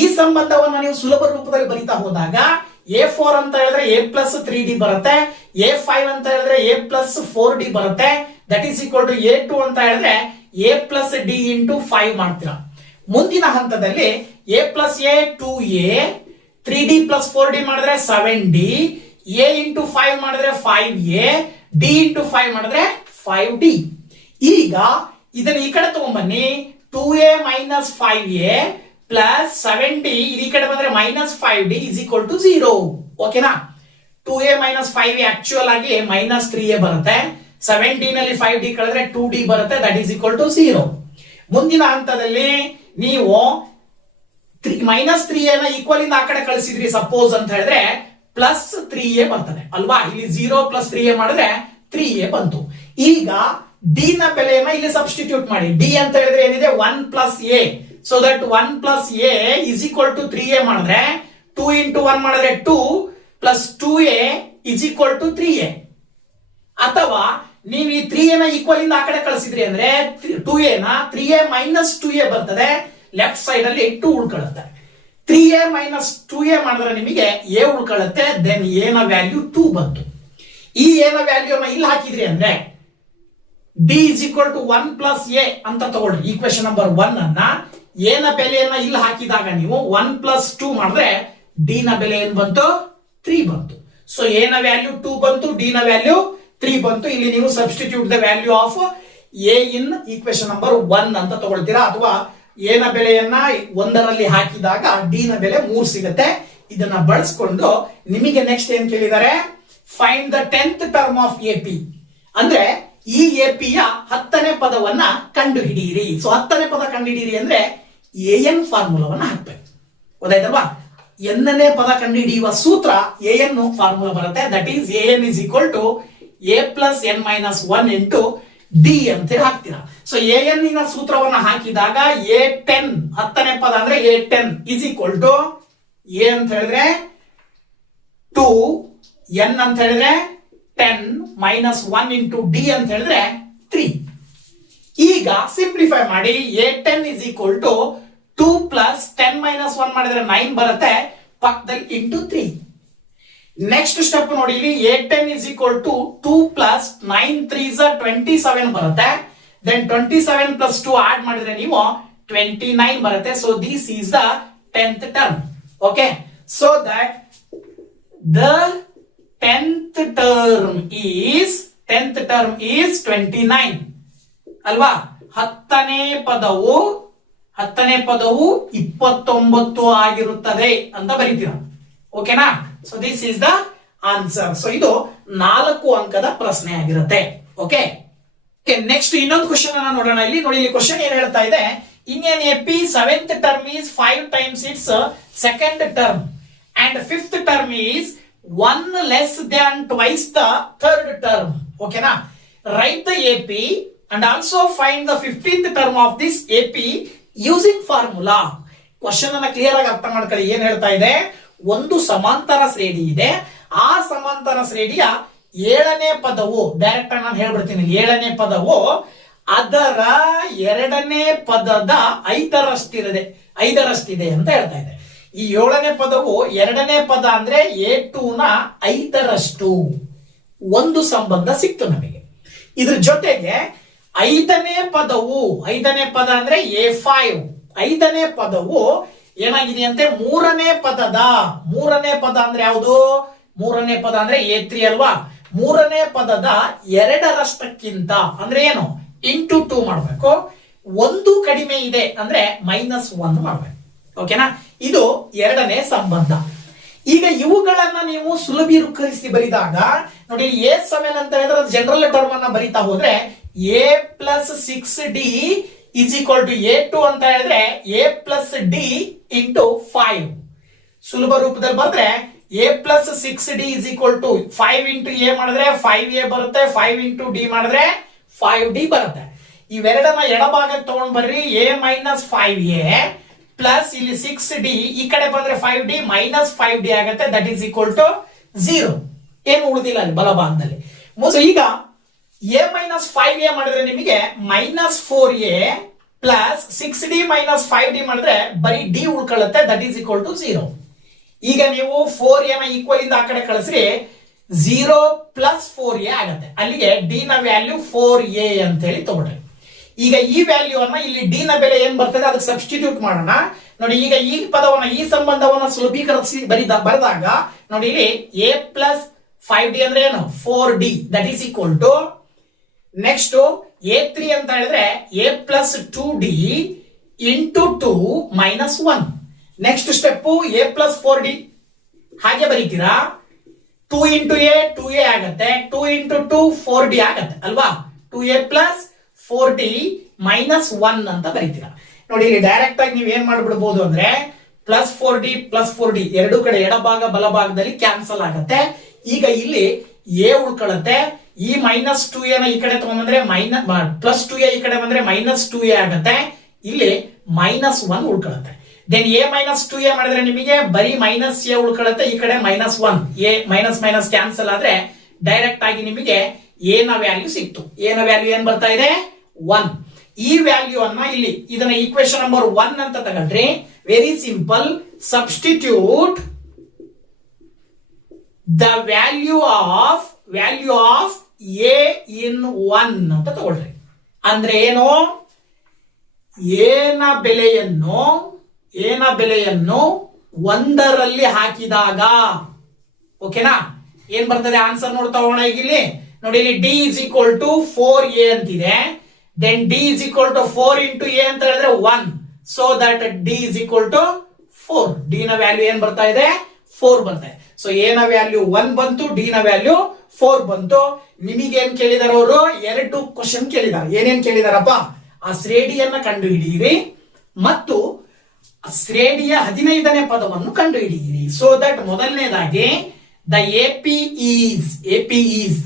ಈ ಸಂಬಂಧವನ್ನ ನೀವು ಸುಲಭ ರೂಪದಲ್ಲಿ ಬರಿತಾ ಹೋದಾಗ A4 ಅಂತ ಹೇಳಿದ್ರೆ A plus 3D ಬರುತ್ತೆ. A5 ಅಂತ ಹೇಳಿದ್ರೆ A plus 4D ಬರುತ್ತೆ. That is equal to A2 ಅಂತ ಹೇಳಿದ್ರೆ A plus D into 5 ಮಾಡ್ತೀರಾ. ಮುಂದಿನ ಹಂತದಲ್ಲಿ A plus A 2A, 3D plus 4D ಮಾಡಿದ್ರೆ 7D, A into 5 ಮಾಡಿದ್ರೆ 5A, D into 5 ಮಾಡಿದ್ರೆ 5D. ಈಗ ಇದನ್ನ ಈ ಕಡೆ ತಗೊಂಡ್ಬನ್ನಿ. 2A minus 5A plus 7D ಈ ಕಡೆ ಬಂದ್ರೆ minus 5D is equal to 0. ಓಕೆನಾ? 2A minus 5A ಆಕ್ಚುಯಲ್ ಆಗಿ minus 3A ಬರುತ್ತೆ. 7D ನಲ್ಲಿ 5D ಕಳೆದ್ರೆ 2D ಬರುತ್ತೆ. That is equal to 0. ಮುಂದಿನ ಹಂತದಲ್ಲಿ ನೀವು minus 3A ನ ಈಕ್ವಲ್ ಇಂದ ಆ ಕಡೆ ಕಳಿಸಿದ್ರಿ ಸಪೋಸ್ ಅಂತ ಹೇಳಿದ್ರೆ ಪ್ಲಸ್ 3A ಬರ್ತದೆ ಅಲ್ವಾ? ಇಲ್ಲಿ 0 plus 3A ಮಾಡಿದ್ರೆ 3A ಬಂತು. ಈಗ ಡಿ ನ ಬೆಲೆಯನ್ನ ಇಲ್ಲಿ ಸಬ್ಸ್ಟಿಟ್ಯೂಟ್ ಮಾಡಿ. ಡಿ ಅಂತ ಹೇಳಿದ್ರೆ ಏನಿದೆ? 1 plus A. So that 1 plus A is equal to 3A ಮಾಡಿದ್ರೆ 2 into 1 ಮಾಡಿದ್ರೆ 2 plus 2A is equal to 3A. ಅಥವಾ ನೀವು ಈ 3A ನ ಈಕ್ವಲ್ ಇಂದ ಆ ಕಡೆ ಕಳಿಸಿದ್ರಿ ಅಂದ್ರೆ 2A ನ 3A minus 2A ಬರ್ತದೆ. ಲೆಫ್ಟ್ ಸೈಡ್ ಅಲ್ಲಿ 2 ಉಳ್ಕೊಳ್ಳುತ್ತೆ. 3A minus 2A ಮಾಡಿದ್ರೆ ನಿಮಗೆ A ಉಳ್ಕೊಳ್ಳುತ್ತೆ. ದೆನ್ A ನ ವ್ಯಾಲ್ಯೂ 2 ಬಂತು. ಈ A ನ ವ್ಯಾಲ್ಯೂ ಇಲ್ಲಿ ಹಾಕಿದ್ರಿ ಅಂದ್ರೆ D is equal to 1 plus A ಅಂತ ತಗೊಳ್ರಿ. ಈಕ್ವೇಶನ್ ನಂಬರ್ 1 ಅನ್ನ A ನ ಬೆಲೆಯನ್ನ ಇಲ್ಲಿ ಹಾಕಿದಾಗ ನೀವು 1 plus 2 ಮಾಡಿದ್ರೆ D ನ ಬೆಲೆ ಏನ್ ಬಂತು? 3 ಬಂತು. ಸೊ A ನ ವ್ಯಾಲ್ಯೂ 2 ಬಂತು, D ನ ವ್ಯಾಲ್ಯೂ 3 ಬಂತು. ಇಲ್ಲಿ ನೀವು substitute the value of A in equation number 1 ಅಂತ ತಗೊಳ್ತೀರಾ. ಅಥವಾ A ನ ಬೆಲೆಯನ್ನ 1ರಲ್ಲಿ ಹಾಕಿದಾಗ D ನ ಬೆಲೆ 3 ಸಿಗುತ್ತೆ. ಇದನ್ನ ಬಳಸ್ಕೊಂಡು ನಿಮಗೆ ನೆಕ್ಸ್ಟ್ ಏನ್ ಕೇಳಿದ್ದಾರೆ? Find the 10th term of AP. ಅಂದ್ರೆ ಈ ಎಪಿಯ 10ನೇ ಪದವನ್ನ ಕಂಡುಹಿಡಿಯಿರಿ. ಸೊ 10ನೇ ಪದ ಕಂಡುಹಿಡಿಯಿರಿ ಅಂದ್ರೆ ಎನ್ ಫಾರ್ಮುಲಾವನ್ನ ಹಾಕ್ಬೇಕು. ಗೊತ್ತಾಯ್ತಲ್ವಾ? ಎನ್ನನೇ ಪದ ಕಂಡುಹಿಡಿಯುವ ಸೂತ್ರ ಎನ್ ಫಾರ್ಮುಲಾ ಬರುತ್ತೆ. That is N is equal to A plus N minus 1 into D ಅಂತ ಹಾಕ್ತೀರಾ. ಸೊ ಎನ್ ನ ಸೂತ್ರವನ್ನ ಹಾಕಿದಾಗ A10 10ನೇ ಪದ ಅಂದ್ರೆ A10 is equal to A ಅಂತ ಹೇಳಿದ್ರೆ 2, ಎನ್ ಅಂತ ಹೇಳಿದ್ರೆ 10 ಮೈನಸ್ 1 ಇಂಟು ಡಿ ಅಂತ ಹೇಳಿದ್ರೆ 3. ಈಗ ಸಿಂಪ್ಲಿಫೈ ಮಾಡಿ A10 is equal to 2 plus 10 minus 1 ಮಾಡಿದ್ರೆ 9 ಬರುತ್ತೆ, ಪಕ್ಕದಲ್ಲಿ ಇಂಟು 3. ನೆಕ್ಸ್ಟ್ ಸ್ಟೆಪ್ ನೋಡಿ, ಇಲ್ಲಿ A10 is equal to 2 plus 9 3s 27 ಬರುತ್ತೆ. ದೆನ್ 27 ಪ್ಲಸ್ 2 ಆಡ್ ಮಾಡಿದ್ರೆ ನೀವು 29 ಬರುತ್ತೆ. So this is the 10th term. Okay, so that the 10th term is 29 ಅಲ್ವಾ? 10ನೇ ಪದವು 29 ಆಗಿರುತ್ತದೆ ಅಂತ ಬರೀತೀರಾ. ಓಕೆನಾ? So this is the answer. So ಇದು 4 ಅಂಕದ ಪ್ರಶ್ನೆ ಆಗಿರುತ್ತೆ. ಓಕೆ, ನೆಕ್ಸ್ಟ್ ಇನ್ನೊಂದು ಕ್ವಶನ್ ಅನ್ನ ನೋಡೋಣ. ಇಲ್ಲಿ ನೋಡಿ, ಇಲ್ಲಿ ಕ್ವಶನ್ ಏನ್ ಹೇಳ್ತಾ ಇದೆ, in an AP 7th term is 5 times its second term and 5th term is 1 less than twice the third term. ಓಕೆನಾ? Write the AP and also find the 15th term of this AP using formula. Question ಅನ್ನ clear ಆಗಿ ಅರ್ಥ ಮಾಡ್ಕೊಳ್ಳಿ. ಏನ್ ಹೇಳ್ತಾ ಇದೆ, ಒಂದು ಸಮಾಂತರ ಶ್ರೇಣಿ ಇದೆ. ಆ ಸಮಾಂತರ ಶ್ರೇಣಿಯ 7ನೇ ಪದವು, ಡೈರೆಕ್ಟ್ ಆಗಿ ನಾನು ಹೇಳ್ಬಿಡ್ತೀನಿ, 7ನೇ ಪದವು ಅದರ 2ನೇ ಪದದ 5ರಷ್ಟಿದೆ ಅಂತ ಹೇಳ್ತಾ ಇದೆ. ಈ 7ನೇ ಪದವು 2ನೇ ಪದ ಅಂದ್ರೆ A2 ನ 5ರಷ್ಟು ಒಂದು ಸಂಬಂಧ ಸಿಕ್ತು ನಮಗೆ. ಇದ್ರ ಜೊತೆಗೆ 5ನೇ ಪದವು, 5ನೇ ಪದ ಅಂದ್ರೆ A5, 5ನೇ ಪದವು ಏನಾಗಿದೆ ಅಂತೆ, 3ನೇ ಪದ ಅಂದ್ರೆ ಯಾವುದು? 3ನೇ ಪದ ಅಂದ್ರೆ A3 ಅಲ್ವಾ? 3ನೇ ಪದದ 2ರಷ್ಟಕ್ಕಿಂತ ಅಂದ್ರೆ ಏನು, ಇಂಟು 2 ಮಾಡಬೇಕು. 1 ಕಡಿಮೆ ಇದೆ ಅಂದ್ರೆ -1 ಮಾಡಬೇಕು. ಓಕೆನಾ? ಇದು 2ನೇ ಸಂಬಂಧ. ಈಗ ಇವುಗಳನ್ನ ನೀವು ಸುಲಭೀಕರಿಸಿ ಬರಿದಾಗ ನೋಡಿ, A7 ಅಂತ ಹೇಳಿದ್ರೆ ಜನರಲ್ ಟರ್ಮ್ ಅನ್ನ ಬರಿತಾ ಹೋದ್ರೆ A plus 6D is equal to A2 ಅಂತ ಹೇಳಿದ್ರೆ A ಪ್ಲಸ್ D ಇಂಟು 5. ಸುಲಭ ರೂಪದಲ್ಲಿ ಬಂದ್ರೆ A plus 6D is equal to 5 into A ಮಾಡಿದ್ರೆ 5A ಬರುತ್ತೆ, 5 ಇಂಟು D ಮಾಡಿದ್ರೆ 5D ಬರುತ್ತೆ. ಇವೆರಡನ್ನ ಎಡಭಾಗಕ್ಕೆ ತಗೊಂಡ್ ಬರ್ರಿ. A ಮೈನಸ್ 5A ಪ್ಲಸ್ ಇಲ್ಲಿ 6D, ಈ ಕಡೆ ಬಂದ್ರೆ 5D ಮೈನಸ್ 5D ಆಗುತ್ತೆ. That is equal to 0. ಏನು ಉಳಿದಿಲ್ಲ ಅಲ್ಲಿ ಬಲಭಾಗದಲ್ಲಿ. ಈಗ A ಮೈನಸ್ 5A ಮಾಡಿದ್ರೆ ನಿಮಗೆ minus 4A plus 6D minus 5D ಮಾಡಿದ್ರೆ ಬರೀ D ಉಳ್ಕೊಳ್ಳುತ್ತೆ. That is equal to 0. ಈಗ ನೀವು 4A ನ ಈಕ್ವಲ್ ಇಂದ ಆ ಕಡೆ ಕಳಿಸ್ರಿ, 0 ಪ್ಲಸ್ 4A ಆಗುತ್ತೆ. ಅಲ್ಲಿಗೆ D ನ ವ್ಯಾಲ್ಯೂ 4A ಅಂತ ಹೇಳಿ ತಗೊಳ್ರಿ. ಈಗ ಈ ವ್ಯಾಲ್ಯೂ ಅನ್ನ ಇಲ್ಲಿ D ನ ಬೆಲೆ ಏನ್ ಬರ್ತದೆ ಅದಕ್ಕೆ ಸಬ್ಸ್ಟಿಟ್ಯೂಟ್ ಮಾಡೋಣ. ನೋಡಿ, ಈಗ ಈ ಪದವನ್ನ, ಈ ಸಂಬಂಧವನ್ನ ಸುಲಭೀಕರಿಸಿ ಬರೆದಾಗ ನೋಡಿ, ಇಲ್ಲಿ A ಪ್ಲಸ್ 5D ಅಂದ್ರೆ ಏನು, 4D. That is equal to next A3 ಅಂತ ಹೇಳಿದ್ರೆ A plus 2D into 2 minus 1. Next step A plus 4D ಹಾಗೆ ಬರೀತೀರಾ. 2 ಇಂಟು A 2A ಆಗತ್ತೆ, 2 ಇಂಟು 2 4D ಆಗತ್ತೆ ಅಲ್ವಾ? 2A ಪ್ಲಸ್ 4D ಮೈನಸ್ 1 ಅಂತ ಬರೀತೀರಾ. ನೋಡಿ, ಇಲ್ಲಿ ಡೈರೆಕ್ಟ್ ಆಗಿ ನೀವು ಏನ್ ಮಾಡ್ಬಿಡ್ಬೋದು ಅಂದ್ರೆ ಪ್ಲಸ್ 4D ಎರಡು ಕಡೆ ಎಡಭಾಗ ಬಲಭಾಗದಲ್ಲಿ ಕ್ಯಾನ್ಸಲ್ ಆಗತ್ತೆ. ಈಗ ಇಲ್ಲಿ A ಉಳ್ಕೊಳ್ಳುತ್ತೆ. ಈ ಮೈನಸ್ 2A ನ ಈ ಕಡೆ ತಗೊಂಡ್ಬಂದ್ರೆ ಪ್ಲಸ್ 2A ಈ ಕಡೆ ಬಂದ್ರೆ ಮೈನಸ್ 2A ಆಗತ್ತೆ. ಇಲ್ಲಿ ಮೈನಸ್ 1 ಉಳ್ಕೊಳ್ಳುತ್ತೆ. ದೆನ್ A ಮೈನಸ್ 2A ಮಾಡಿದ್ರೆ ನಿಮಗೆ ಬರೀ ಮೈನಸ್ A ಉಳ್ಕೊಳ್ಳುತ್ತೆ. ಈ ಕಡೆ minus 1, A minus minus cancel ಆದ್ರೆ ಡೈರೆಕ್ಟ್ ಆಗಿ ನಿಮಗೆ A ನ ವ್ಯಾಲ್ಯೂ ಸಿಕ್ತು. A ನ ವ್ಯಾಲ್ಯೂ ಏನ್ ಬರ್ತಾ ಇದೆ, 1. ಈ ವ್ಯಾಲ್ಯೂ ಅನ್ನ ಇಲ್ಲಿ ಇದನ್ನ ಈಕ್ವೇಶನ್ ನಂಬರ್ 1 ಅಂತ ತಗೊಂಡ್ರೆ very simple. Substitute the value of A in 1 ಅಂತ ತಗೊಳ್ರಿ. ಅಂದ್ರೆ ಏನು, A ನ ಬೆಲೆಯನ್ನು 1ರಲ್ಲಿ ಹಾಕಿದಾಗ ಓಕೆನಾ ಏನ್ ಬರ್ತದೆ ಆನ್ಸರ್ ನೋಡ್ತಾ ಹೋಗೋಣ. ಈಗ ಇಲ್ಲಿ ನೋಡಿ, ಇಲ್ಲಿ D is equal to 4A ಅಂತಿದೆ. Then D is equal to 4 into A ಅಂತ ಹೇಳಿದ್ರೆ 1. So that D is equal to 4. D ನ ವ್ಯಾಲ್ಯೂ ಏನ್ ಬರ್ತಾ ಇದೆ, 4 ಬರ್ತಾ ಇದೆ. ಸೊ ಎ ನ ವ್ಯಾಲ್ಯೂ 1 ಬಂತು, ಡಿ ನ ವ್ಯಾಲ್ಯೂ 4 ಬಂತು. ನಿಮಗೇನ್ ಕೇಳಿದಾರೆ ಅವರು? 2 ಕ್ವಶನ್ ಕೇಳಿದಾರೆ. ಏನೇನ್ ಕೇಳಿದಾರಪ್ಪ? ಆ ಶ್ರೇಣಿಯನ್ನ ಕಂಡುಹಿಡಿಯಿರಿ ಮತ್ತು ಶ್ರೇಣಿಯ 15ನೇ ಪದವನ್ನು ಕಂಡುಹಿಡಿಯಿರಿ. ಸೊ ದಟ್ ಮೊದಲನೇದಾಗಿ ದ ಎಪಿ ಈಸ್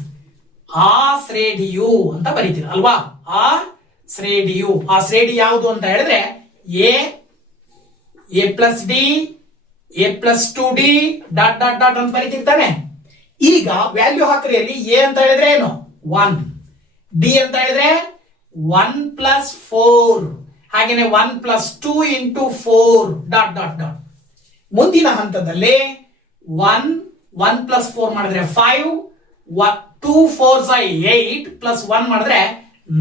ಆ ಶ್ರೇಣಿಯು ಅಂತ ಬರೀತೀರ ಅಲ್ವಾ? ಆ ಶ್ರೇಣಿಯು, ಆ ಶ್ರೇಣಿ ಯಾವುದು ಅಂತ ಹೇಳಿದ್ರೆ A plus D, A plus 2d dot dot dot ಅಂತ ಬರೀತಿರ್ತಾನೆ. ಈಗ ವ್ಯಾಲ್ಯೂ ಹಾಕ್ರಿ. ಅಲ್ಲಿ ಎ ಅಂತ ಹೇಳಿದ್ರೆ ಏನು? 1, ಡಿ ಅಂತ ಹೇಳಿದ್ರೆ 1 ಪ್ಲಸ್ 4, ಹಾಗೇನೆ 1 plus 2 into 4 dot dot dot. ಮುಂದಿನ ಹಂತದಲ್ಲಿ 1 ಪ್ಲಸ್ 4 ಮಾಡಿದ್ರೆ 5, 2 4s 8 ಪ್ಲಸ್ 1 ಮಾಡಿದ್ರೆ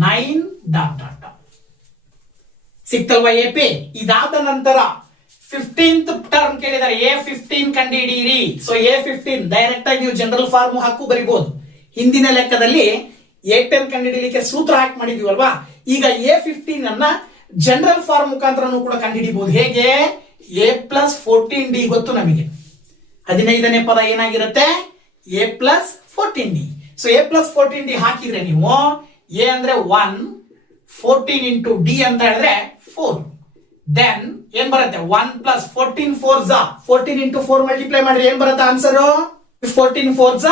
9 ಡಾಟ್ ಡಾಟ್ ಡಾಟ್. ಸಿಕ್ತಲ್ವಾ ಎಪಿ? ಇದಾದ ನಂತರ 15th ಟರ್ಮ್ ಕೇಳಿದ್ದಾರೆ, A15 ಕಂಡುಹಿಡಿಯಿರಿ. ಸೊ A15 ಡೈರೆಕ್ಟ್ ಆಗಿ ನೀವು ಜನರಲ್ ಫಾರ್ಮ್ ಹಾಕು ಬರಿಬಹುದು. ಹಿಂದಿನ ಲೆಕ್ಕದಲ್ಲಿ A10 ಕಂಡುಹಿಡಿಯಲಿಕ್ಕೆ ಸೂತ್ರ ಹಾಕಿ ಮಾಡಿದೀವಲ್ವಾ? ಈಗ A15 ಅನ್ನ ಜನರಲ್ ಫಾರ್ಮ್ ಮುಖಾಂತರನೂ ಕೂಡ ಕಂಡುಹಿಡಿಬಹುದು. ಹೇಗೆ? A ಪ್ಲಸ್ 14d ಗೊತ್ತು ನಮಗೆ. 15ನೇ ಪದ ಏನಾಗಿರುತ್ತೆ? A plus 14d. So A plus 14d ಹಾಕಿದ್ರೆ ನೀವು A ಅಂದ್ರೆ 1, 14 ಇಂಟು ಡಿ ಅಂತ ಹೇಳಿದ್ರೆ 4. ದೆನ್ ಏನ್ ಬರುತ್ತೆ? 1 ಪ್ಲಸ್ 14 4s 14 ಇಂಟು 4 ಮಲ್ಟಿಪ್ಲೈ ಮಾಡ್ರಿ, ಏನ್ ಬರುತ್ತೆ ಆನ್ಸರ್? 14 4s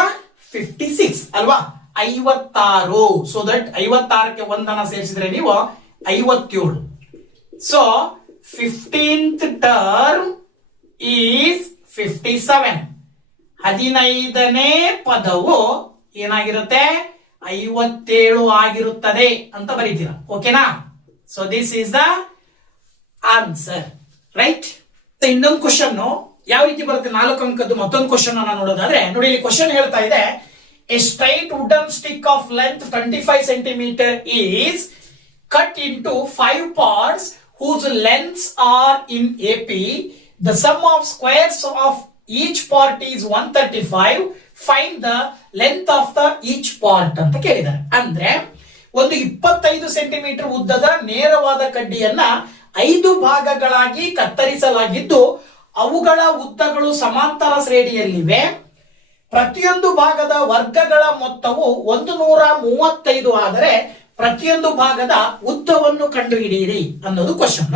56 ಅಲ್ವಾ? 56. ಸೊ ದಟ್ 56ಕ್ಕೆ 1 ಸೇರಿಸಿದ್ರೆ ನೀವು 57. So 15th term is 57. 15ನೇ ಪದವು ಏನಾಗಿರುತ್ತೆ? 57 ಆಗಿರುತ್ತದೆ ಅಂತ ಬರೀತೀರಾ. ಓಕೆನಾ? So this is the answer, right? ಇನ್ನೊಂದು ಕ್ವಶನ್ ಯಾವ ರೀತಿ ಬರುತ್ತೆ? 4 ಅಂಕದ್ದು ಮತ್ತೊಂದು ಕ್ವಶನ್ ಅನ್ನ ನೋಡೋದಾದ್ರೆ ನೋಡಿ, ಇಲ್ಲಿ ಕ್ವಶನ್ ಹೇಳ್ತಾ ಇದೆ, A straight wooden stick of length 25 centimetre is cut into 5 parts whose lengths are in AP. The sum of squares of each part is 135. Find the length of the each part ಅಂತ ಕೇಳಿದ್ದಾರೆ. ಅಂದ್ರೆ ಒಂದು 25 centimetre ಉದ್ದದ ನೇರವಾದ ಕಡ್ಡಿಯನ್ನ 5 ಭಾಗಗಳಾಗಿ ಕತ್ತರಿಸಲಾಗಿದ್ದು ಅವುಗಳ ಉದ್ದಗಳು ಸಮಾಂತರ ಶ್ರೇಣಿಯಲ್ಲಿವೆ. ಪ್ರತಿಯೊಂದು ಭಾಗದ ವರ್ಗಗಳ ಮೊತ್ತವು 135 ಆದರೆ ಪ್ರತಿಯೊಂದು ಭಾಗದ ಉದ್ದವನ್ನು ಕಂಡುಹಿಡಿಯಿರಿ ಅನ್ನೋದು ಕ್ವಶನ್.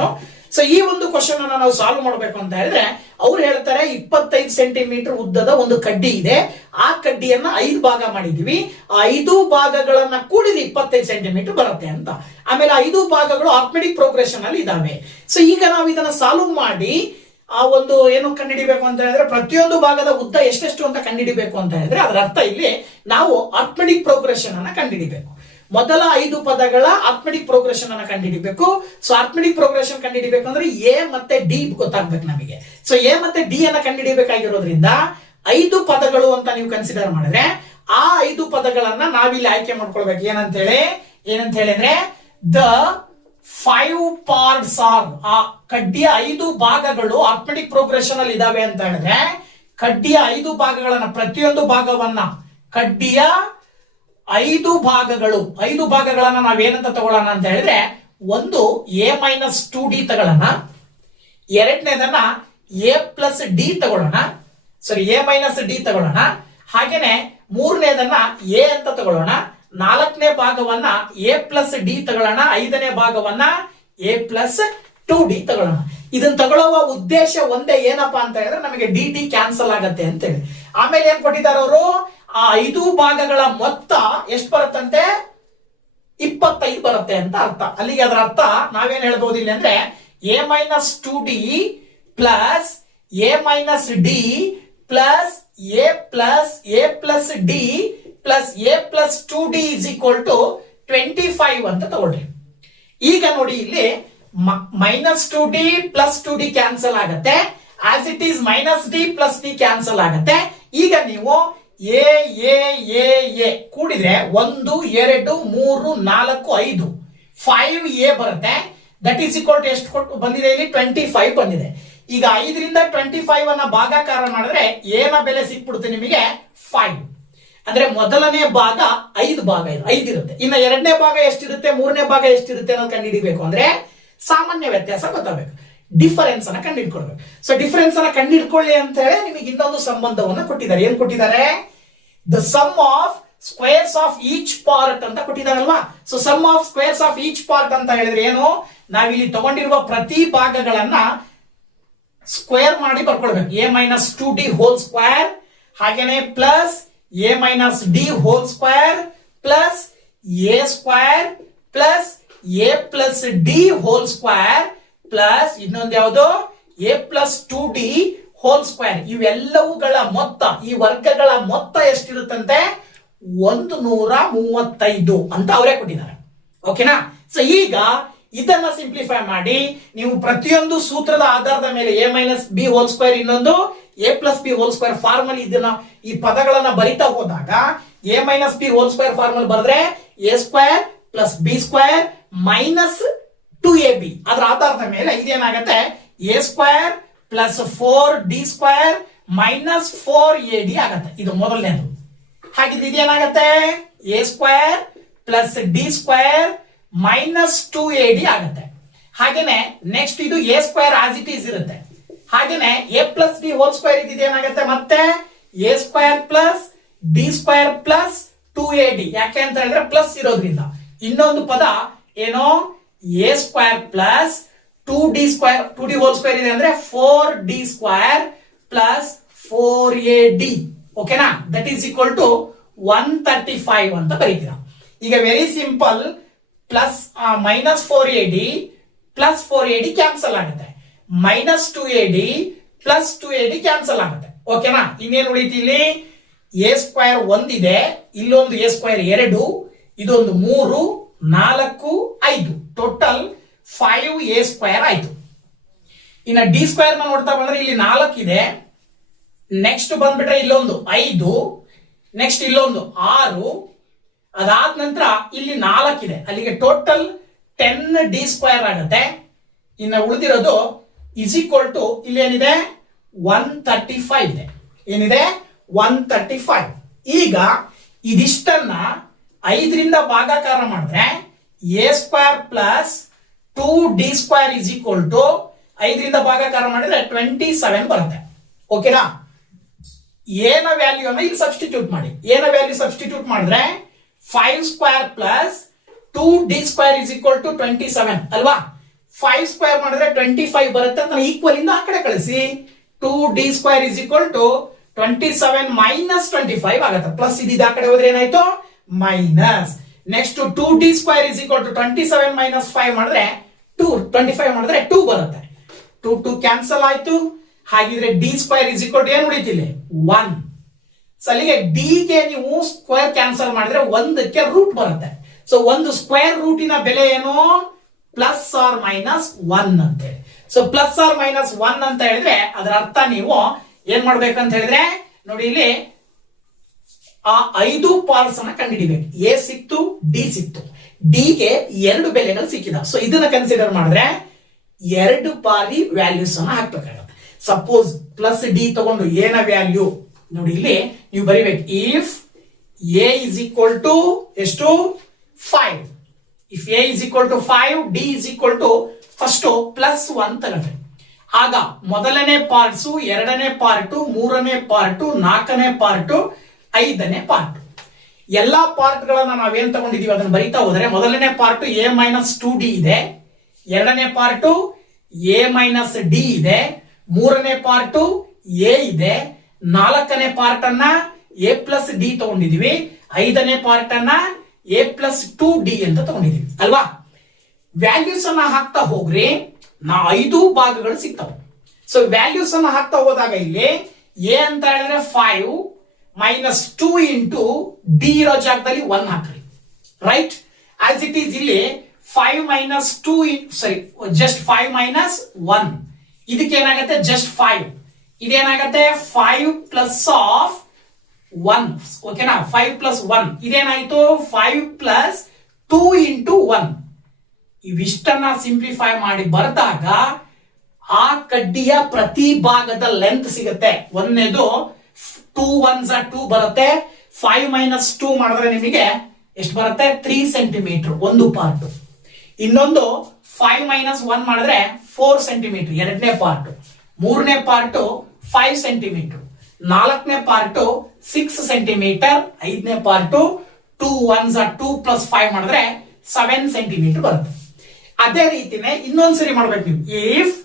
ಸೊ ಈ ಒಂದು ಕ್ವಶನ್ ಅನ್ನ ನಾವು ಸಾಲ್ವ್ ಮಾಡಬೇಕು ಅಂತ ಹೇಳಿದ್ರೆ ಅವ್ರು ಹೇಳ್ತಾರೆ 25 ಸೆಂಟಿಮೀಟರ್ ಉದ್ದದ ಒಂದು ಕಡ್ಡಿ ಇದೆ, ಆ ಕಡ್ಡಿಯನ್ನ 5 ಭಾಗ ಮಾಡಿದೀವಿ, ಆ 5 ಭಾಗಗಳನ್ನ ಕೂಡಿದ 25 ಸೆಂಟಿಮೀಟರ್ ಬರುತ್ತೆ ಅಂತ. ಆಮೇಲೆ 5 ಭಾಗಗಳು ಆರ್ಥಮೆಟಿಕ್ ಪ್ರೋಗ್ರೆಷನ್ ಅಲ್ಲಿ ಇದಾವೆ. ಸೊ ಈಗ ನಾವು ಇದನ್ನ ಸಾಲ್ವ್ ಮಾಡಿ ಆ ಒಂದು ಏನು ಕಂಡುಹಿಡಿಬೇಕು ಅಂತ ಹೇಳಿದ್ರೆ ಪ್ರತಿಯೊಂದು ಭಾಗದ ಉದ್ದ ಎಷ್ಟೆಷ್ಟು ಅಂತ ಕಂಡುಹಿಡಿಬೇಕು ಅಂತ ಹೇಳಿದ್ರೆ ಅದರ ಅರ್ಥ ಇಲ್ಲಿ ನಾವು ಆರ್ಥಮೆಟಿಕ್ ಪ್ರೋಗ್ರೆಷನ್ ಅನ್ನ ಕಂಡುಹಿಡಿಬೇಕು. ಮೊದಲ 5 ಪದಗಳ ಆರ್ಥಮೆಟಿಕ್ ಪ್ರೋಗ್ರೆಷನ್ ಅನ್ನ ಕಂಡುಹಿಡಿಬೇಕು. ಸೊ ಆರ್ಥಮೆಟಿಕ್ ಪ್ರೋಗ್ರೆಷನ್ ಕಂಡುಹಿಡಿಬೇಕು ಅಂದ್ರೆ ಎ ಮತ್ತೆ ಡಿ ಗೊತ್ತಾಗ್ಬೇಕು ನಮಗೆ. ಸೊ ಎ ಮತ್ತೆ ಡಿ ಅನ್ನ ಕಂಡುಹಿಡಿಯಬೇಕಾಗಿರೋದ್ರಿಂದ 5 ಪದಗಳು ಅಂತ ನೀವು ಕನ್ಸಿಡರ್ ಮಾಡಿದ್ರೆ ಆ 5 ಪದಗಳನ್ನ ನಾವಿಲ್ಲಿ ಆಯ್ಕೆ ಮಾಡ್ಕೊಳ್ಬೇಕು. ಏನಂತ ಹೇಳಿದ್ರೆ ದ 5 ಪಾರ್ಟ್ಸ್ ಆರ್, ಆ ಕಡ್ಡಿಯ 5 ಭಾಗಗಳು ಆರ್ಥಮೆಟಿಕ್ ಪ್ರೋಗ್ರೆಷನ್ ಅಲ್ಲಿ ಇದಾವೆ ಅಂತ ಹೇಳಿದ್ರೆ ಕಡ್ಡಿಯ 5 ಭಾಗಗಳನ್ನ ಪ್ರತಿಯೊಂದು ಭಾಗವನ್ನ ಕಡ್ಡಿಯ 5 ಭಾಗಗಳನ್ನ ನಾವೇನಂತ ತಗೊಳ್ಳೋಣ ಅಂತ ಹೇಳಿದ್ರೆ, ಒಂದು A-2d ತಗೊಳ್ಳೋಣ, ಎರಡನೇದನ್ನ A+d ತಗೊಳ್ಳೋಣ, A-d ತಗೊಳ್ಳೋಣ, ಹಾಗೇನೆ ಮೂರನೇದನ್ನ A ಅಂತ ತಗೊಳ್ಳೋಣ, 4ನೇ ಭಾಗವನ್ನ A+d ತಗೊಳ್ಳೋಣ, 5ನೇ ಭಾಗವನ್ನ A+2d ತಗೊಳ್ಳೋಣ. ಇದನ್ನ ತಗೊಳ್ಳುವ ಉದ್ದೇಶ ಒಂದೇ, ಏನಪ್ಪಾ ಅಂತ ಹೇಳಿದ್ರೆ ನಮಗೆ dt ಕ್ಯಾನ್ಸಲ್ ಆಗತ್ತೆ ಅಂತ ಹೇಳಿ. ಆಮೇಲೆ ಏನ್ ಕೊಟ್ಟಿದ್ದಾರೆ ಅವರು? ಆ 5 ಭಾಗಗಳ ಮೊತ್ತ ಎಷ್ಟು ಬರುತ್ತಂತೆ? 25 ಬರುತ್ತೆ ಅಂತ ಅರ್ಥ. ಅಲ್ಲಿಗೆ ಅದರ ಅರ್ಥ ನಾವೇನ್ ಹೇಳ್ಬೋದು ಇಲ್ಲಿ ಅಂದ್ರೆ A-2d plus A-d plus A+d plus A+2d is equal to 25 ಅಂತ ತಗೊಳ್ರಿ. ಈಗ ನೋಡಿ ಇಲ್ಲಿ -2d ಪ್ಲಸ್ 2d ಕ್ಯಾನ್ಸಲ್ ಆಗತ್ತೆ, as it is -d plus d cancel ಆಗತ್ತೆ. ಈಗ ನೀವು ಎ ಕೂಡಿದ್ರೆ 1 2 3 4 5 5a ಬರುತ್ತೆ. ದಟ್ ಈಸ್ ಈಕ್ವಲ್ ಟು ಎಷ್ಟು ಕೊಟ್ಟು ಬಂದಿದೆ ಇಲ್ಲಿ? 25 ಬಂದಿದೆ. ಈಗ 5ರಿಂದ 25 ಅನ್ನ ಭಾಗಾಕಾರ ಮಾಡಿದ್ರೆ a ನ ಬೆಲೆ ಸಿಕ್ಬಿಡುತ್ತೆ ನಿಮಗೆ 5. ಅಂದ್ರೆ ಮೊದಲನೇ ಭಾಗ 5 ಇರುತ್ತೆ. ಇನ್ನು ಎರಡನೇ ಭಾಗ ಎಷ್ಟಿರುತ್ತೆ, ಮೂರನೇ ಭಾಗ ಎಷ್ಟಿರುತ್ತೆ ಅನ್ನೋದು ಕಂಡುಹಿಡಿಬೇಕು ಅಂದ್ರೆ ಸಾಮಾನ್ಯ ವ್ಯತ್ಯಾಸ ಗೊತ್ತಾಗಬೇಕು. ಡಿಫರೆನ್ಸ್ ಅನ್ನ ಕಂಡುಹಿಡ್ಕೊಳ್ಬೇಕು. ಸೊ ಡಿಫರೆನ್ಸ್ ಅನ್ನ ಕಂಡುಹಿಡ್ಕೊಳ್ಳಿ ಅಂತ ಹೇಳಿ ನಿಮಗೆ ಇನ್ನೊಂದು ಸಂಬಂಧವನ್ನ ಕೊಟ್ಟಿದ್ದಾರೆ. ಏನ್ ಕೊಟ್ಟಿದ್ದಾರೆ? The sum of squares of each part ಅಂತ ಕೊಟ್ಟಿದ್ದಾರಲ್ವಾ. So sum of squares of each part ಅಂತ ಹೇಳಿದ್ರೆ ಏನು? ನಾವಿಲ್ಲಿ ತಗೊಂಡಿರುವ ಪ್ರತಿ ಭಾಗಗಳನ್ನ ಸ್ಕ್ವೇರ್ ಮಾಡಿ ಬರ್ಕೊಳ್ಬೇಕು. A minus 2d whole square, ಹಾಗೇನೆ plus a minus d whole square plus a square plus a plus d whole square plus ಇನ್ನೊಂದು ಯಾವುದು A plus 2d whole square. ಇವೆಲ್ಲವುಗಳ ಮೊತ್ತ, ಈ ವರ್ಗಗಳ ಮೊತ್ತ ಎಷ್ಟಿರುತ್ತಂತೆ? 135 ಅಂತ ಅವರೇ ಕೊಟ್ಟಿದ್ದಾರೆ. ಓಕೆನಾ? ಸೊ ಈಗ ಇದನ್ನ ಸಿಂಪ್ಲಿಫೈ ಮಾಡಿ ನೀವು ಪ್ರತಿಯೊಂದು ಸೂತ್ರದ ಆಧಾರದ ಮೇಲೆ a minus b whole square ಇನ್ನೊಂದು a plus b whole square formula ಇದನ್ನ ಈ ಪದಗಳನ್ನ ಬರಿತಾ ಹೋದಾಗ a minus b whole square formula ಬರೆದ್ರೆ a square plus b square minus 2ab ಅದರ ಆಧಾರದ ಮೇಲೆ ಇದೇನಾಗತ್ತೆ? A square plus 4d square minus 4ad ಆಗತ್ತೆ. ಇದು ಮೊದಲನೇದು. ಹಾಗಿದ್ರೆ ಇದೇನಾಗತ್ತೆ? A square plus d square minus 2ad ಆಗುತ್ತೆ. ಹಾಗೇನೆ ನೆಕ್ಸ್ಟ್ ಇದು a square as it is ಇರುತ್ತೆ. ಹಾಗೇನೆ A plus d whole square ಇದೇನಾಗುತ್ತೆ? ಮತ್ತೆ a square plus d square plus 2ad. ಯಾಕೆ ಅಂತ ಹೇಳಿದ್ರೆ ಪ್ಲಸ್ ಇರೋದ್ರಿಂದ. ಇನ್ನೊಂದು ಪದ ಏನೋ a square plus 2d square 2d whole square ಇದೆ ಅಂದ್ರೆ 4d ಸ್ಕ್ವೇರ್ ಪ್ಲಸ್ 4ad. ಓಕೆನಾ? ದಟ್ ಈಸ್ ಈಕ್ವಲ್ ಟು 135 ಅಂತ ಬರೀತೀರಾ. ಈಗ very simple, plus minus 4ad plus 4ad ಕ್ಯಾನ್ಸಲ್ ಆಗುತ್ತೆ, ಮೈನಸ್ 2ad ಪ್ಲಸ್ 2ad ಕ್ಯಾನ್ಸಲ್ ಆಗುತ್ತೆ. ಓಕೆನಾ? ಇನ್ನೇನು ಉಳಿತು ಇಲ್ಲಿ? ಎ ಸ್ಕ್ವೇರ್ ಒಂದಿದೆ, ಇಲ್ಲೊಂದು ಎ ಸ್ಕ್ವೇರ್ 2, ಇದೊಂದು 3, 4, 5, ಟೋಟಲ್ 5a ಸ್ಕ್ವೇರ್ ಆಯ್ತು. ಇನ್ನ ಡಿ ಸ್ಕ್ವೇರ್ ನೋಡ್ತಾ ಬಂದ್ರೆ ಇಲ್ಲಿ 4 ಇದೆ, ನೆಕ್ಸ್ಟ್ ಬಂದ್ಬಿಟ್ರೆ ಇಲ್ಲೊಂದು 5, ನೆಕ್ಸ್ಟ್ ಇಲ್ಲೊಂದು 6, ಅದಾದ ನಂತರ ಇಲ್ಲಿ 4 ಇದೆ, ಅಲ್ಲಿಗೆ ಟೋಟಲ್ 10d ಸ್ಕ್ವೇರ್ ಆಗುತ್ತೆ. ಇನ್ನು ಉಳಿದಿರೋದು ಇಸ್ ಈಕ್ವಲ್ ಟು ಇಲ್ಲಿ ಏನಿದೆ 135 ಇದೆ. ಏನಿದೆ? 135. ಈಗ ಇದಿಷ್ಟನ್ನ 5ರಿಂದ ಭಾಗಾಕಾರ ಮಾಡಿದ್ರೆ a square plus 2d square is equal to 5ರಿಂದ ಭಾಗಾಕಾರ ಮಾಡಿದ್ರೆ 27 ಬರುತ್ತೆ. ಓಕೆನಾ? ಏನ ವ್ಯಾಲ್ಯೂ ಅನ್ನ ಇಲ್ಲಿ ಸಬ್ಸ್ಟಿಟ್ಯೂಟ್ ಮಾಡಿ. ಏನ ವ್ಯಾಲ್ಯೂ ಸಬ್ಸ್ಟಿಟ್ಯೂಟ್ ಮಾಡಿದ್ರೆ 5 square plus 2d square is equal to 27 ಅಲ್ವಾ? 5 ಸ್ಕ್ವೇರ್ ಮಾಡಿದ್ರೆ 25 ಬರುತ್ತೆ ಅಂತ ಈಕ್ವಲ್ ಇಂದ ಆ ಕಡೆ ಕಳಿಸಿ. 2d square is equal to 27 minus 25 ಆಗುತ್ತೆ. ಪ್ಲಸ್ ಇದು ಆ ಕಡೆ ಹೋದ್ರೆ ಏನಾಯ್ತು? Minus. Next 2d square is equal to 27 minus 5 ಮಾಡಿದ್ರೆ 2, 25 ಮಾಡಿದ್ರೆ 2 ಬರುತ್ತೆ. 2 ಕ್ಯಾನ್ಸಲ್ ಆಯ್ತು. ಹಾಗಿದ್ರೆ D square is equal to ಏನು ಉಳಿತಿಲ್ಲ? 1. ಅಲ್ಲಿಗೆ ಡಿ ಗೆ ನೀವು ಸ್ಕ್ವೇರ್ ಕ್ಯಾನ್ಸಲ್ ಮಾಡಿದ್ರೆ 1ಕ್ಕೆ ರೂಟ್ ಬರುತ್ತೆ. ಸೊ ಒಂದು ಸ್ಕ್ವೇರ್ ರೂಟಿನ ಬೆಲೆ ಏನು? ಪ್ಲಸ್ ಆರ್ ಮೈನಸ್ 1 ಅಂತ ಹೇಳಿ. ಸೊ ಪ್ಲಸ್ ಆರ್ ಮೈನಸ್ 1 ಅಂತ ಹೇಳಿದ್ರೆ ಅದರ ಅರ್ಥ ನೀವು ಏನ್ ಮಾಡ್ಬೇಕಂತ ಹೇಳಿದ್ರೆ ನೋಡಿ, ಇಲ್ಲಿ ಆ 5 ಪಾರ್ಟ್ಸ್ ಅನ್ನ ಕಂಡುಹಿಡಿಬೇಕು. ಎ ಸಿಕ್ತು, ಡಿ ಸಿಕ್ತು, ಡಿ ಗೆ 2 ಬೆಲೆಗಳು ಸಿಕ್ಕಿದ. ಸೊ ಇದನ್ನ ಕನ್ಸಿಡರ್ ಮಾಡಿದ್ರೆ 2 ಬಾರಿ ವ್ಯಾಲ್ಯೂಸ್ ಅನ್ನ ಹಾಕ್ಬೇಕಾಗುತ್ತೆ. ಸಪೋಸ್ ಪ್ಲಸ್ ಡಿ ತಗೊಂಡು ಏನ ವ್ಯಾಲ್ಯೂ ನೋಡಿ ಇಲ್ಲಿ ನೀವು ಬರಿಬೇಕು. If A is equal to ಎಷ್ಟು? 5. If A is equal to 5, D is equal to first plus 1 ತಗೊಂಡ್ರೆ ಆಗ ಮೊದಲನೇ ಪಾರ್ಟ್ಸು, ಎರಡನೇ ಪಾರ್ಟು, ಮೂರನೇ ಪಾರ್ಟು, ನಾಲ್ಕನೇ ಪಾರ್ಟು, 5ನೇ ಪಾರ್ಟ್. ಎಲ್ಲಾ ಪಾರ್ಟ್ ಗಳನ್ನ ನಾವೇನ್ ತಗೊಂಡಿದೀವಿ ಅದನ್ನ ಬರಿತಾ ಹೋದ್ರೆ ಮೊದಲನೇ ಪಾರ್ಟ್ ಎ ಮೈನಸ್ 2d ಇದೆ, ಎರಡನೇ ಪಾರ್ಟ್ ಎ ಮೈನಸ್ ಡಿ ಇದೆ, ಮೂರನೇ ಪಾರ್ಟ್ ಎ ಇದೆ, ನಾಲ್ಕನೇ ಪಾರ್ಟ್ ಅನ್ನ ಎ ಪ್ಲಸ್ ಡಿ ತಗೊಂಡಿದೀವಿ, 5ನೇ ಪಾರ್ಟ್ ಅನ್ನ ಎ ಪ್ಲಸ್ 2d ಅಂತ ತಗೊಂಡಿದೀವಿ ಅಲ್ವಾ? ವ್ಯಾಲ್ಯೂಸ್ ಅನ್ನ ಹಾಕ್ತಾ ಹೋಗ್ರಿ, 5 ಭಾಗಗಳು ಸಿಗ್ತಾವೆ. ಸೊ ವ್ಯಾಲ್ಯೂಸ್ ಅನ್ನ ಹಾಕ್ತಾ ಹೋದಾಗ ಇಲ್ಲಿ ಎ ಅಂತ ಹೇಳಿದ್ರೆ 5 ಮೈನಸ್ 2 ಇಂಟು ಡಿ ಇರೋ ಜಾಗದಲ್ಲಿ 1 ಹಾಕ್ರಿ. ರೈಟ್? ಆಸ್ ಇಟ್ ಈಸ್ ಇಲ್ಲಿ 5 ಮೈನಸ್ 2 ಸಾರಿ ಜಸ್ಟ್ 5 ಮೈನಸ್ 1 ಇದಕ್ಕೆ ಏನಾಗುತ್ತೆ? ಜಸ್ಟ್ 5. ಇದೇನಾಗತ್ತೆ? 5 plus of 1. ಓಕೆನಾ? 5 ಪ್ಲಸ್ 1 ಇದೇನಾಯ್ತು? 5 plus 2 into 1. ಇವಿಷ್ಟನ್ನ ಸಿಂಪ್ಲಿಫೈ ಮಾಡಿ ಬರೆದಾಗ ಆ ಕಡ್ಡಿಯ ಪ್ರತಿ ಭಾಗದ ಲೆಂತ್ ಸಿಗುತ್ತೆ. ಒಂದನೇದು 2 1s 2 ಬರುತ್ತೆ. 5 ಮೈನಸ್ 2 ಮಾಡಿದ್ರೆ ನಿಮಗೆ ಎಷ್ಟು ಬರುತ್ತೆ? 3 ಸೆಂಟಿಮೀಟರ್ ಒಂದು ಪಾರ್ಟ್. ಇನ್ನೊಂದು 5 ಮೈನಸ್ 1 ಮಾಡಿದ್ರೆ 4 ಸೆಂಟಿಮೀಟರ್ ಎರಡನೇ ಪಾರ್ಟ್, ಮೂರನೇ ಪಾರ್ಟ್ 5 ಸೆಂಟಿಮೀಟರ್, ನಾಲ್ಕನೇ ಪಾರ್ಟ್ 6 ಸೆಂಟಿಮೀಟರ್, ಐದನೇ ಪಾರ್ಟ್ 2 1s 2 + 5 ಮಾಡಿದ್ರೆ 7 ಸೆಂಟಿಮೀಟರ್ ಬರುತ್ತೆ. ಅದೇ ರೀತಿನೇ ಇನ್ನೊಂದ್ಸರಿ ಮಾಡ್ಬೇಕು ನೀವು. If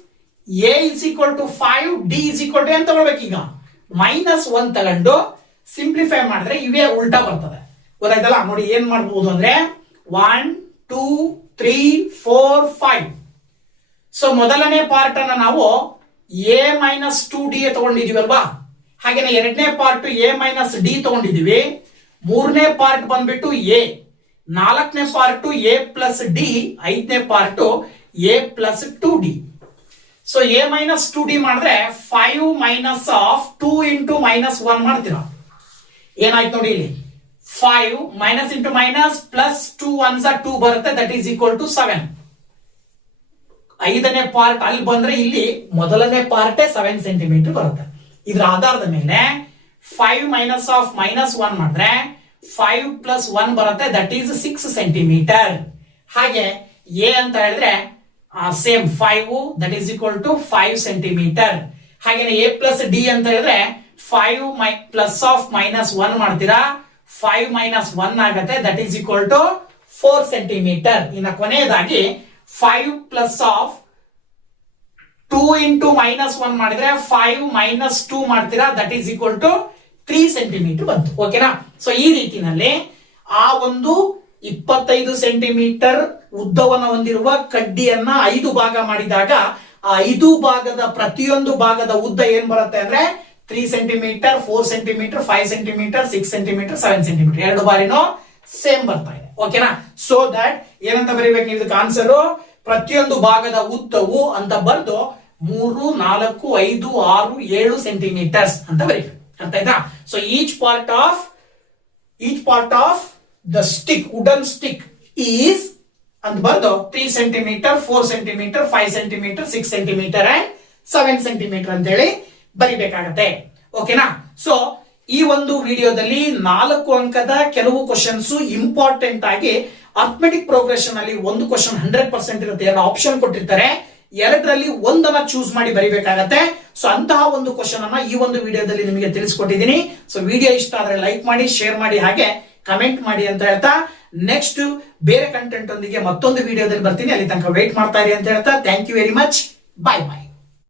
A is equal to 5, D is equal to ಏನ್ ತಗೊಳ್ಬೇಕು ಈಗ -1 ತಗೊಂಡು ಸಿಂಪ್ಲಿಫೈ ಮಾಡಿದ್ರೆ ಇವೇ ಉಲ್ಟಾ ಬರ್ತದೆ. ಗೊತ್ತಾಯ್ತಲ್ಲ? ನೋಡಿ ಏನ್ ಮಾಡಬಹುದು ಅಂದ್ರೆ 1 2 3 4 5. ಸೊ ಮೊದಲನೇ ಪಾರ್ಟ್ ಅನ್ನ ನಾವು a - 2d ತಗೊಂಡಿದೀವಿ ಅಲ್ವಾ, ಹಾಗೇನೆ ಎರಡನೇ ಪಾರ್ಟ್ a - d ತಗೊಂಡಿದೀವಿ, ಮೂರನೇ ಪಾರ್ಟ್ ಬಂದ್ಬಿಟ್ಟು a, ನಾಲ್ಕನೇ ಪಾರ್ಟ್ a + d, ಐದನೇ part a + 2d. So a - 2d ಮಾಡಿದ್ರೆ 5 - 2 × -1 ಮಾಡ್ತೀರಾ. ಏನಾಯ್ತು ನೋಡಿ ಇಲ್ಲಿ 5 minus into minus plus 2 1s 2 ಬರುತ್ತೆ, ದಟ್ ಈಸ್ ಈಕ್ವಲ್ ಟು 7. ಐದನೇ ಪಾರ್ಟ್ ಅಲ್ಲಿ ಬಂದ್ರೆ ಇಲ್ಲಿ ಮೊದಲನೇ ಪಾರ್ಟೇ 7 ಸೆಂಟಿಮೀಟರ್ ಬರುತ್ತೆ. ಇದರ ಆಧಾರದ ಮೇಲೆ 5 -1 ಮಾಡಿದ್ರೆ 5 + 1 ಬರುತ್ತೆ, ದಟ್ ಈಸ್ 6 ಸೆಂಟಿಮೀಟರ್. ಹಾಗೆ ಎ ಅಂತ ಹೇಳಿದ್ರೆ same 5, that is equal to 5 centimetre. ಹಾಗೇನೆ a + d ಅಂತ ಹೇಳಿದ್ರೆ 5 + -1 ಮಾಡ್ತೀರಾ, 5 - 1 ಆಗುತ್ತೆ, that is equal to 4 centimetre. ಇನ್ನು ಕೊನೆಯದಾಗಿ 5 + 2 × -1 ಮಾಡಿದ್ರೆ 5 - 2 ಮಾಡ್ತೀರಾ, that is equal to 3 centimetre ಬಂತು. ಓಕೆನಾ? ಸೊ ಈ ರೀತಿನಲ್ಲಿ ಆ ಒಂದು 25 ಸೆಂಟಿಮೀಟರ್ ಉದ್ದವನ್ನು ಹೊಂದಿರುವ ಕಡ್ಡಿಯನ್ನ 5 ಭಾಗ ಮಾಡಿದಾಗ ಆ 5 ಭಾಗದ ಪ್ರತಿಯೊಂದು ಭಾಗದ ಉದ್ದ ಏನ್ ಬರುತ್ತೆ ಅಂದ್ರೆ 3 centimetre, 4 centimetre, 5 centimetre, 6 centimetre, 7 centimetre, ಎರಡು ಬಾರಿನೂ ಸೇಮ್ ಬರ್ತಾ ಇದೆ. ಓಕೆನಾ? ಸೊ ದಟ್ ಏನಂತ ಬರೀಬೇಕು ನೀವು ಇದಕ್ಕೆ ಆನ್ಸರ್, ಪ್ರತಿಯೊಂದು ಭಾಗದ ಉದ್ದವು ಅಂತ ಬರೆದು 3 4 5 6 7 ಸೆಂಟಿಮೀಟರ್ಸ್ ಅಂತ ಬರೀಬೇಕು. ಅರ್ಥ ಆಯ್ತಾ? So each part of the stick, wooden stick is ಅಂತ ಬರೆದು 3 centimetre, 4 centimetre, 5 centimetre, 6 centimetre and 7 centimetre ಅಂತ ಹೇಳಿ ಬರಿಬೇಕಾಗತ್ತೆ. ಓಕೆನಾ? ಸೊ ಈ ಒಂದು ವಿಡಿಯೋದಲ್ಲಿ 4 ಅಂಕದ ಕೆಲವು ಕ್ವಶನ್ಸ್ ಇಂಪಾರ್ಟೆಂಟ್ ಆಗಿ ಅರ್ಥಮೆಟಿಕ್ ಪ್ರೋಗ್ರೆಷನ್ ಅಲ್ಲಿ ಒಂದು ಕ್ವಶನ್ 100% ಇರುತ್ತೆ, ಎರಡು ಆಪ್ಷನ್ ಕೊಟ್ಟಿರ್ತಾರೆ, ಎರಡರಲ್ಲಿ ಒಂದನ್ನ ಚೂಸ್ ಮಾಡಿ ಬರಿಬೇಕಾಗತ್ತೆ. ಸೊ ಅಂತಹ ಒಂದು ಕ್ವಶನ್ ಅನ್ನ ಈ ಒಂದು ವಿಡಿಯೋದಲ್ಲಿ ನಿಮಗೆ ತಿಳಿಸ್ಕೊಟ್ಟಿದ್ದೀನಿ. ಸೊ ವಿಡಿಯೋ ಇಷ್ಟ ಆದ್ರೆ ಲೈಕ್ ಮಾಡಿ, ಶೇರ್ ಮಾಡಿ, ಹಾಗೆ ಕಮೆಂಟ್ ಮಾಡಿ ಅಂತ ಹೇಳ್ತಾ ನೆಕ್ಸ್ಟ್ ಬೇರೆ ಕಂಟೆಂಟ್ ಒಂದಿಗೆ ಮತ್ತೊಂದು ವಿಡಿಯೋದಲ್ಲಿ ಬರ್ತೀನಿ. ಅಲ್ಲಿ ತನಕ ವೇಟ್ ಮಾಡ್ತಾ ಇರಿ ಅಂತ ಹೇಳ್ತಾ thank you very much. Bye bye.